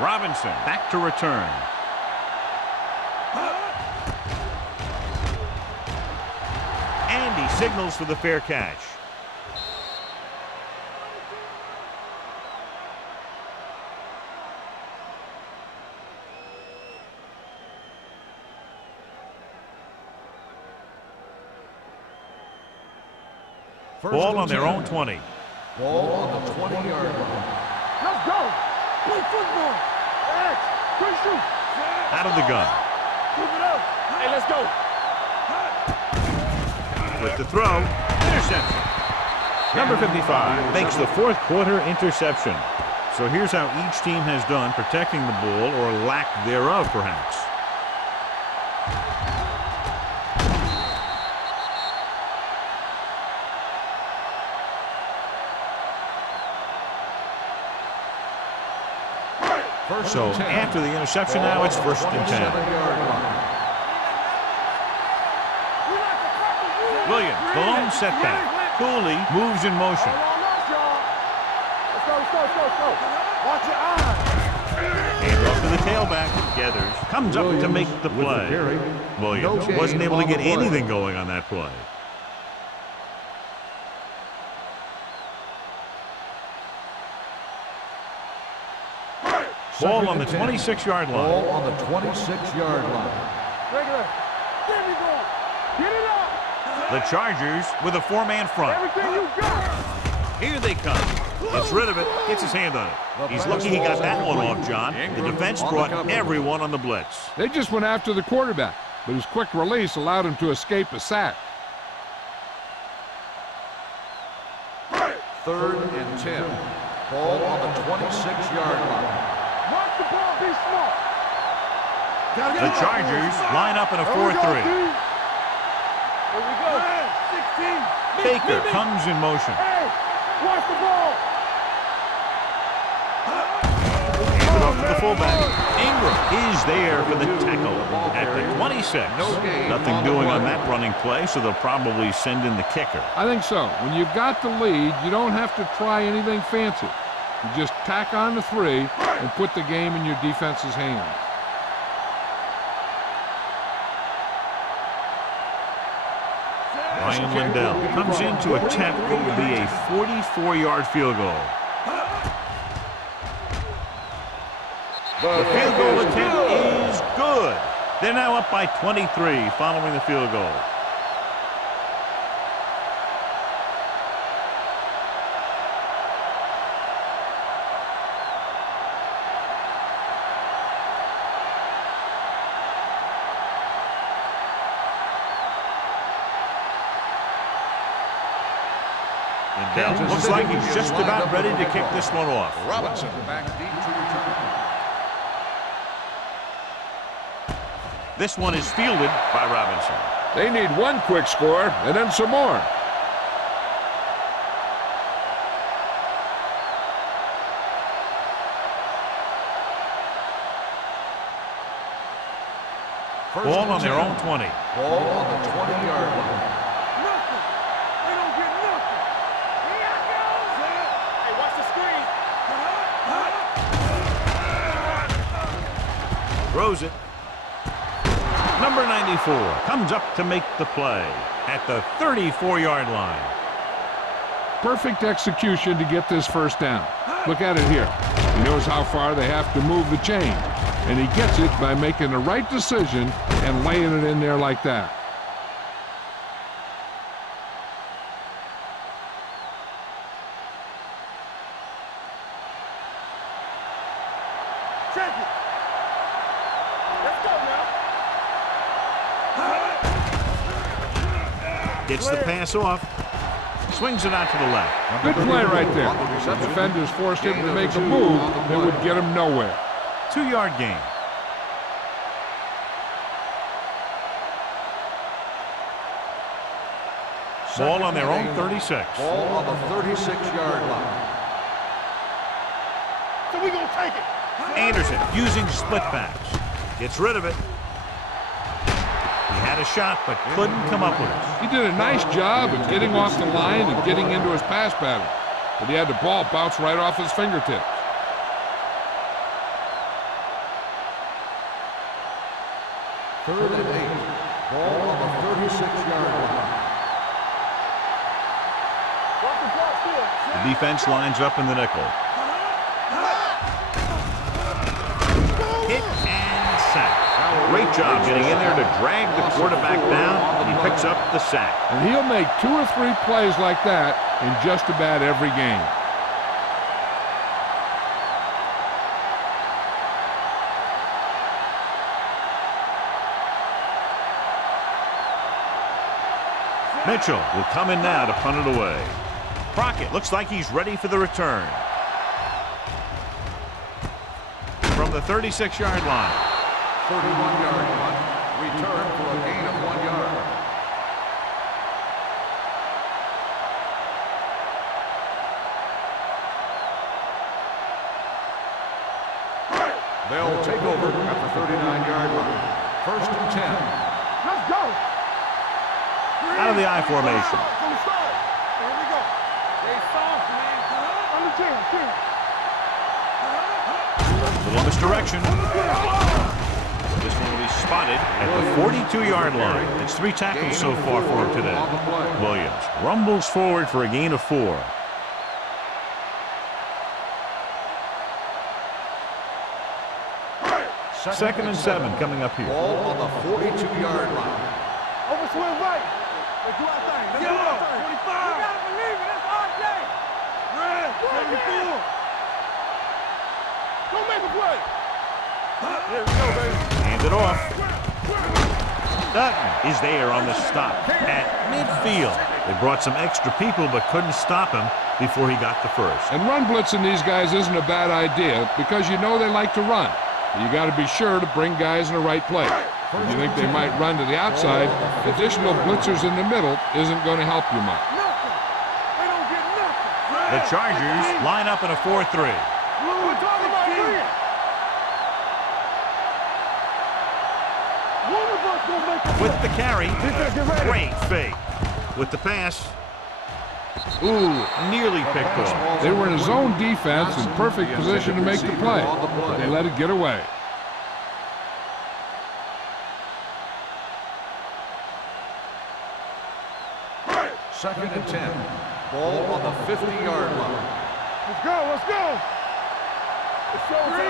Robinson back to return. And he signals for the fair catch. Ball on their own 20. Ball on the 20-yard line. Let's go. Play football. X. Quick shoot. Out of the gun. Keep it up. Hey, let's go. With the throw, interception. Number 55 makes the fourth quarter interception. So here's how each team has done protecting the ball, or lack thereof, perhaps. So after the interception, now it's 1st and 10. Williams, the lone setback. Cooley moves in motion. Let's go. Watch your eyes. Hand off to the tailback. Gathers. Comes up to make the play. Williams wasn't able to get anything going on that play. Ball on the 26-yard line. Ball on the 26-yard line. Regular. Get me going. Get it up. The Chargers with a 4-man front. Everything you got. Here they come. Gets rid of it. Gets his hand on it. He's lucky he got that one off, John. The defense brought everyone on the blitz. They just went after the quarterback, but his quick release allowed him to escape a sack. 3rd and 10. Ball on the 26-yard line. Watch the ball. Be smart. The Chargers line up in a 4-3. Here we go. 16. Baker comes in motion. Hey, watch the ball. Hand it off to the fullback. Ingram is there for the tackle at the 26. Nothing doing on that running play, so they'll probably send in the kicker. I think so. When you've got the lead, you don't have to try anything fancy. You just tack on the 3 and put the game in your defense's hands. Ryan Lindell comes in to attempt what will be a 44-yard field goal. The field goal attempt is good. They're now up by 23 following the field goal. Looks like he's just about ready to kick this one off. Robinson back deep to return. This one is fielded by Robinson. They need one quick score and then some more. Ball on their own 20. Ball on the 20-yard line. Nothing. They don't get nothing. Here I go. Hey, watch the screen. Throws it. Number 94 comes up to make the play at the 34-yard line. Perfect execution to get this first down. Look at it here. He knows how far they have to move the chain, and he gets it by making the right decision and laying it in there like that. Check it. Let's go now. Gets the pass off. Swings it out to the left. Good play right there. The defenders forced him to make a move that would get him nowhere. 2-yard gain. Ball on their own 36. Ball on the 36-yard line. So we gonna take it. Anderson using split backs. Gets rid of it. He had a shot, but couldn't come up with it. He did a nice job of getting off the line and getting into his pass pattern. but he had the ball bounce right off his fingertips. Third and 8. Ball on the 36-yard line. The defense lines up in the nickel. Hit and sack. Great job getting in there to drag the quarterback down, and he picks up the sack. And he'll make 2 or 3 plays like that in just about every game. Mitchell will come in now to punt it away. Crockett looks like he's ready for the return. From the 36-yard line. 31-yard punt. Return for a gain of 1 yard. They'll take over at the 39-yard line. First and 10. Let's go. Out of the I formation. Here we go. Stay soft, man. On the 10. Little misdirection. This one will be spotted at the 42-yard line. It's 3 tackles so far for him today. Williams rumbles forward for a gain of 4. Second and 7 coming up here. Ball on the 42-yard line. Overswing right. Let's do our thing. Let's do our thing. 25. You gotta believe it. That's RJ. Red. 74. Don't make a play. There we go, baby. Hand it off. Dutton is there on the stop at midfield. They brought some extra people but couldn't stop him before he got the first. And run blitzing these guys isn't a bad idea because you know they like to run. You got to be sure to bring guys in the right place. If you think they might run to the outside, additional blitzers in the middle isn't going to help you much. Nothing. They don't get nothing. The Chargers line up in a 4-3. We're talking about here. One of us gonna make a With the carry, Defense, get ready. great fake. With the pass, ooh, nearly picked off. They were in a zone defense in perfect position to make the play, but they let it get away. Second and 10. Ball on the 50-yard line. Let's go. Let's go.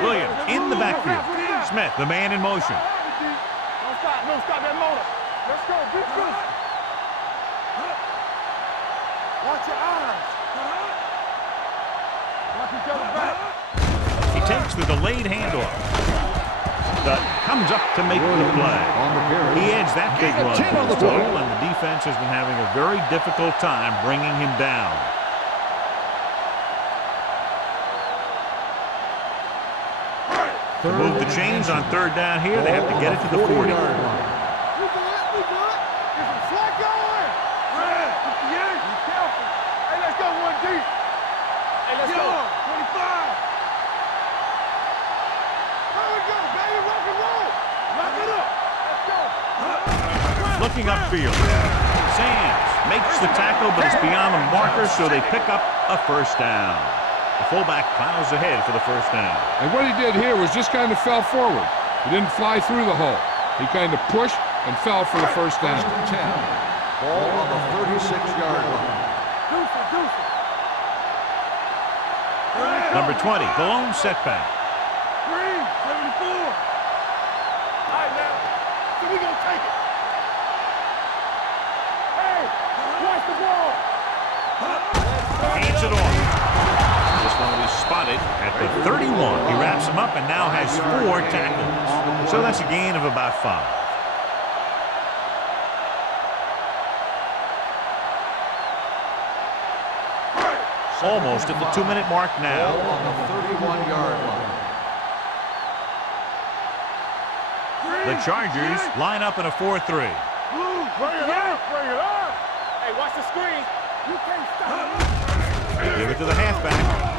Williams in the backfield. Smith, the man in motion. Don't stop. No, stop that motor. Let's go. Be good. Watch your eyes. Watch each other back. He takes the delayed handoff. Dutton comes up to make the play. He adds that big run to the total, and the defense has been having a very difficult time bringing him down. To move the chains on third down here, they have to get it to the 40. We good. We good. Get some slack going. Red. Be careful. Hey, let's go one deep. Hey, let's go. 25. There we go, baby. Rock and roll. Lock it up. Let's go. Looking upfield. Sands makes the tackle, but it's beyond the marker, so they pick up a first down. The fullback plows ahead for the first down. And what he did here was just kind of fell forward. He didn't fly through the hole. He kind of pushed and fell for the first down. First and 10. Ball on the 36-yard line. Deuce. Number 20, the lone setback. 74. All right, now. So we gonna take it. Hey, watch the ball. Hands it off. This one will be spotted at the 31. He wraps him up and now has 4 tackles. So that's a gain of about 5. Almost at the 2-minute mark now. Ball on the 31-yard line. The Chargers line up in a 4-3. Bring it up. Hey, watch the screen. You can't stop. They give it to the halfback.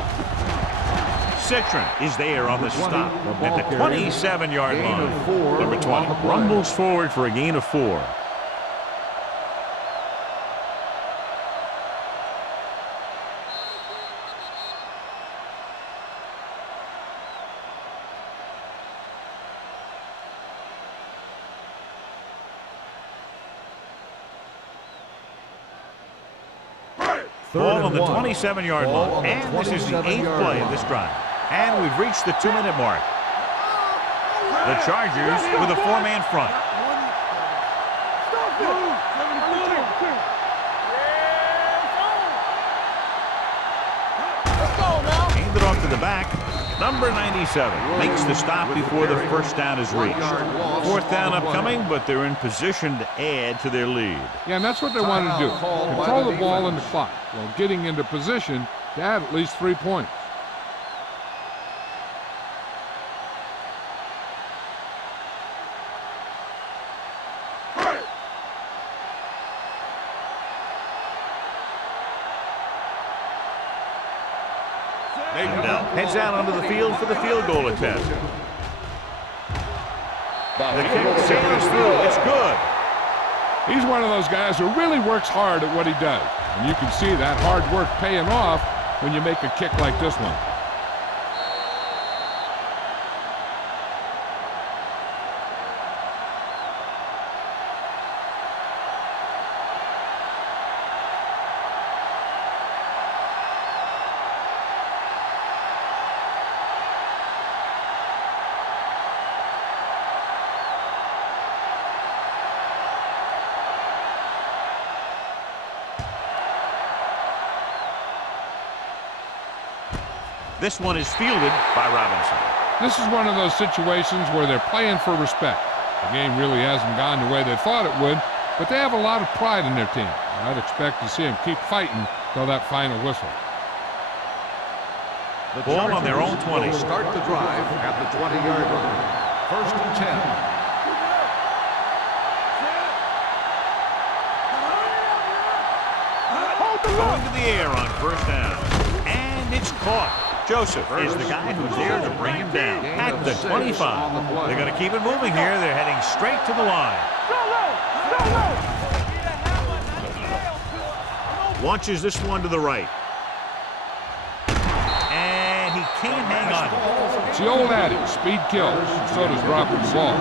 Citron is there on the stop at the 27-yard line. Number 20 rumbles forward for a gain of 4. Ball on the 1. 27-yard Ball line. on the And this is the 8th 27-yard play of line. this drive. And we've reached the 2-minute mark. The Chargers with a 4-man front. Aimed it off to the back. Number 97 makes the stop before the first down is reached. 4th down upcoming, but they're in position to add to their lead. Yeah, and that's what they want to do. Control the ball and the clock while getting into position to add at least 3 points. Heads out onto the field for the field goal attempt. The kick sails through. It's good. He's one of those guys who really works hard at what he does. And you can see that hard work paying off when you make a kick like this one. This one is fielded by Robinson. This is one of those situations where they're playing for respect. The game really hasn't gone the way they thought it would, but they have a lot of pride in their team. I'd expect to see them keep fighting till that final whistle. The Ball on their own 20. will start the drive at the 20-yard line. 1st and 10. Going to the air on 1st down. And it's caught. Joseph is the guy who's there to bring him down at the 25. They're going to keep it moving here. They're heading straight to the line. Launches this one to the right. And he can't hang on. It's the old adage, speed kills, and so does dropping the ball.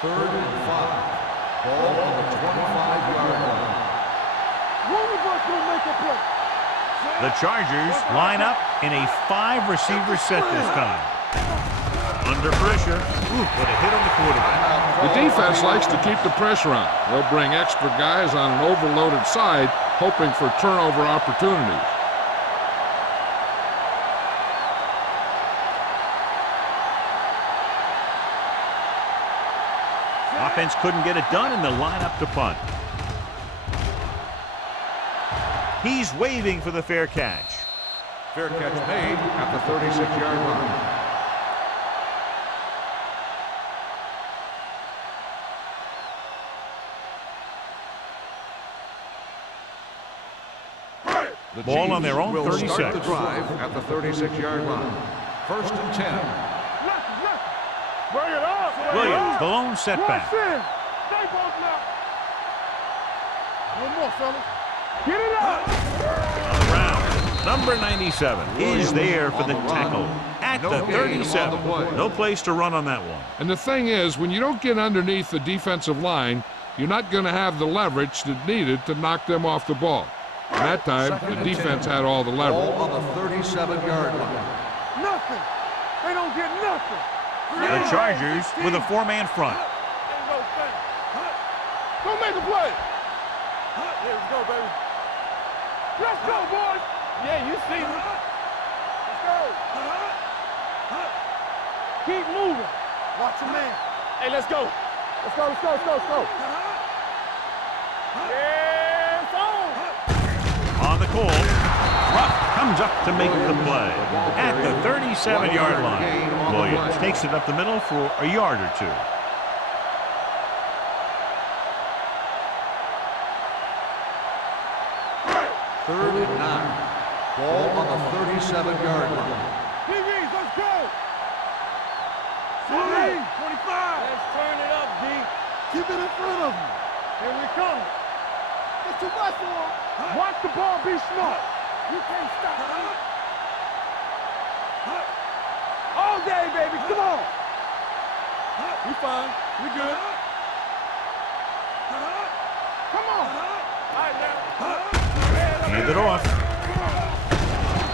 3rd and 5. Ball on the 25-yard line. One of us will make a play. The Chargers line up in a 5-receiver set this time. Under pressure. Ooh, what a hit on the quarterback. The defense likes to keep the pressure on. They'll bring extra guys on an overloaded side, hoping for turnover opportunities. Offense couldn't get it done in the lineup to punt. He's waving for the fair catch. Fair catch made at the 36-yard line. The Ball on their own will 36. start the drive at the 36-yard line. 1st and 10. Bring it up. Williams, the lone setback. Stay both now. One more, fellas. Get it up. Around. Number 97 is there for the tackle at the 37. No place to run on that one. And the thing is, when you don't get underneath the defensive line, you're not going to have the leverage that's needed to knock them off the ball. And that time, the defense had all the leverage. Ball on the 37-yard line. Nothing. They don't get nothing. The Chargers with a 4-man front. Go make a play. Here we go, baby. Let's go, boys. Yeah, you see me. Let's go. Keep moving. Watch your man. Hey, let's go. Let's go, let's go, let's go, let's go. Yeah, it's on. On the call, Ruff comes up to make the play at the 37-yard line. Williams takes it up the middle for a yard or two. Third and 9. Ball on the 37-yard line. TVs, let's go. 25. Let's turn it up, D. Keep it in front of me. Here we come. It's too much for him. Watch the ball, be smart. You can't stop me. All day, baby, come on. We fine. We good. Come on. All right, now. Hand it off.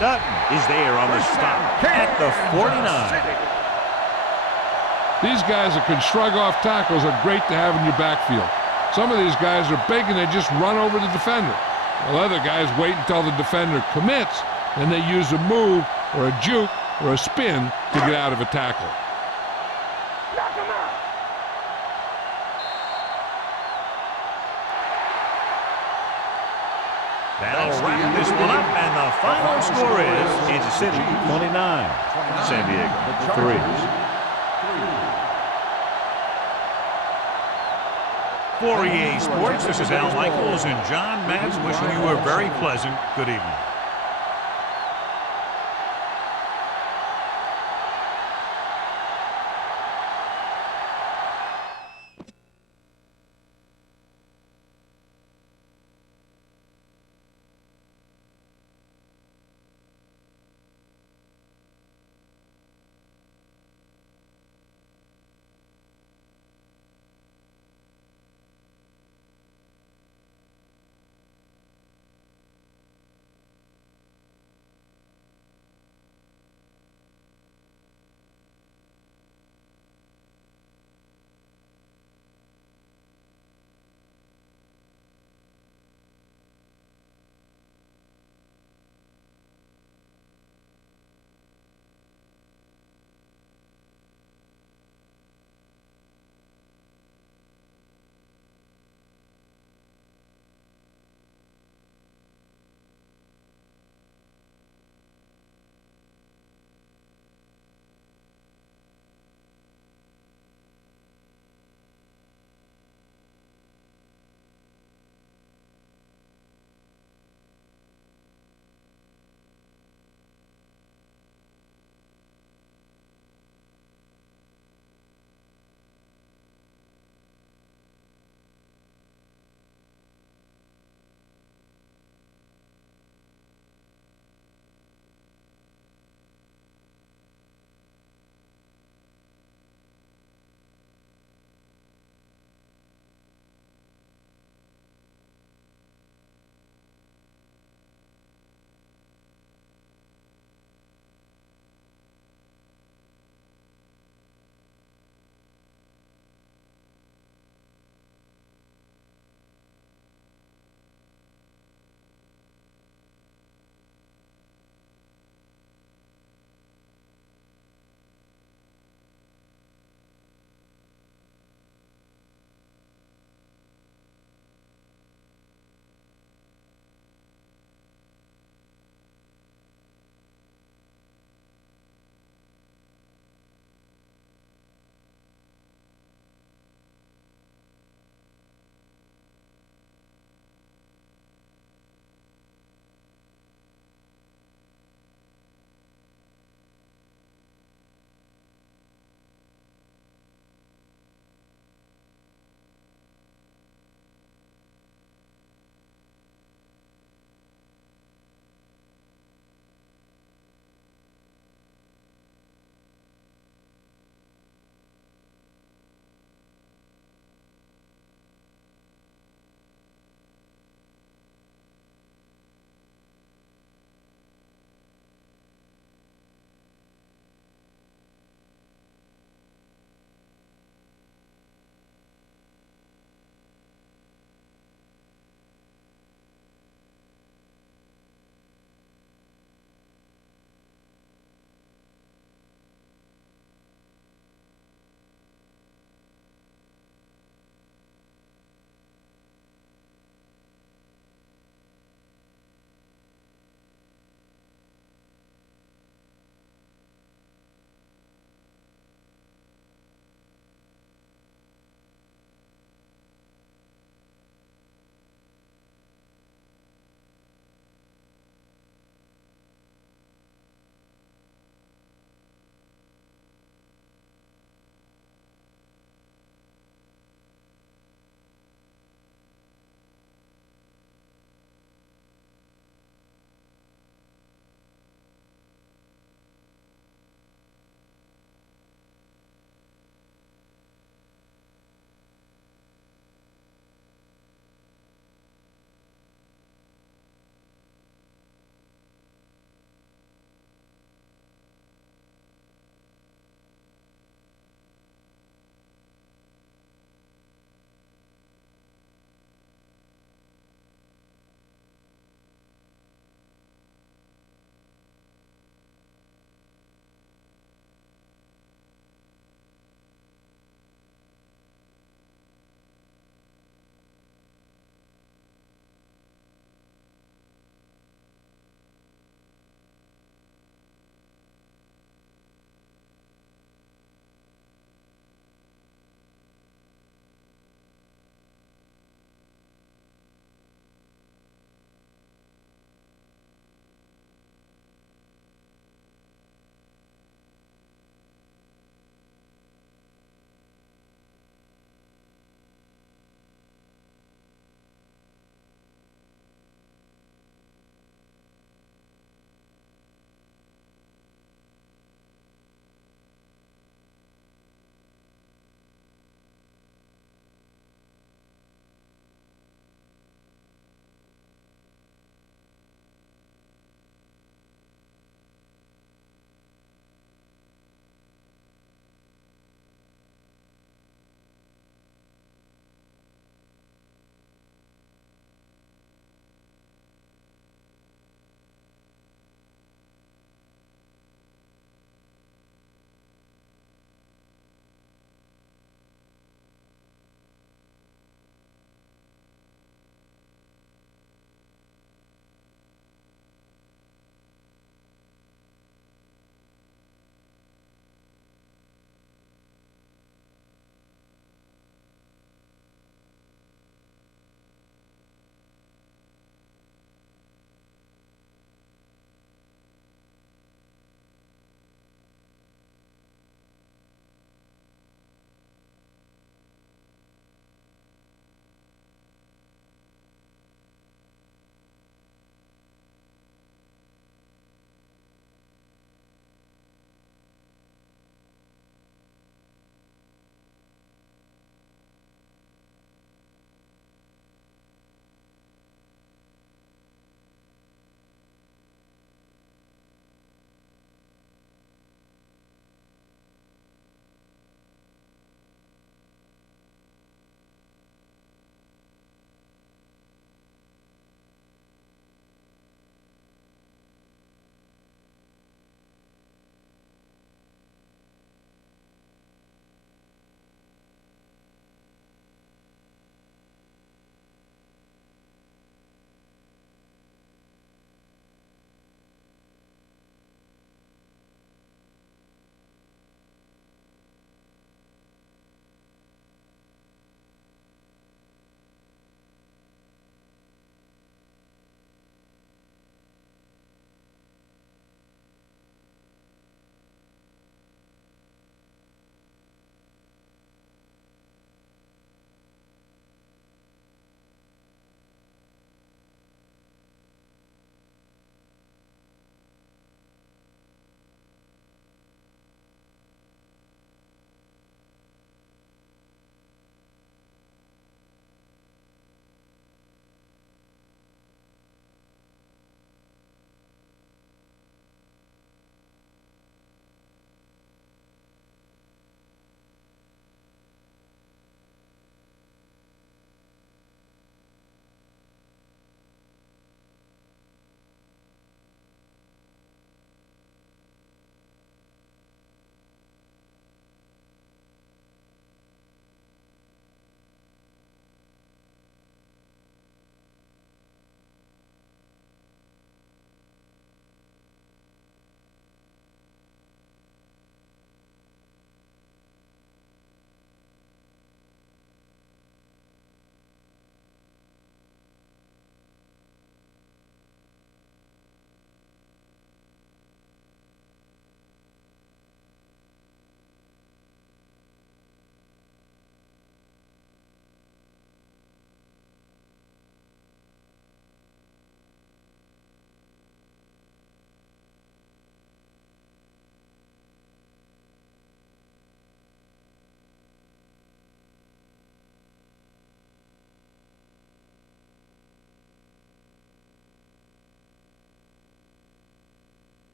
Dutton is there on the stop at the 49. These guys that can shrug off tackles are great to have in your backfield. Some of these guys are big and they just run over the defender. While other guys wait until the defender commits, and they use a move or a juke or a spin to get out of a tackle. Knock him out. That'll wrap this one up, and the final score is Kansas City 29, San Diego 3. For EA Sports, this is Al Michaels and John Madden wishing you a very pleasant good evening.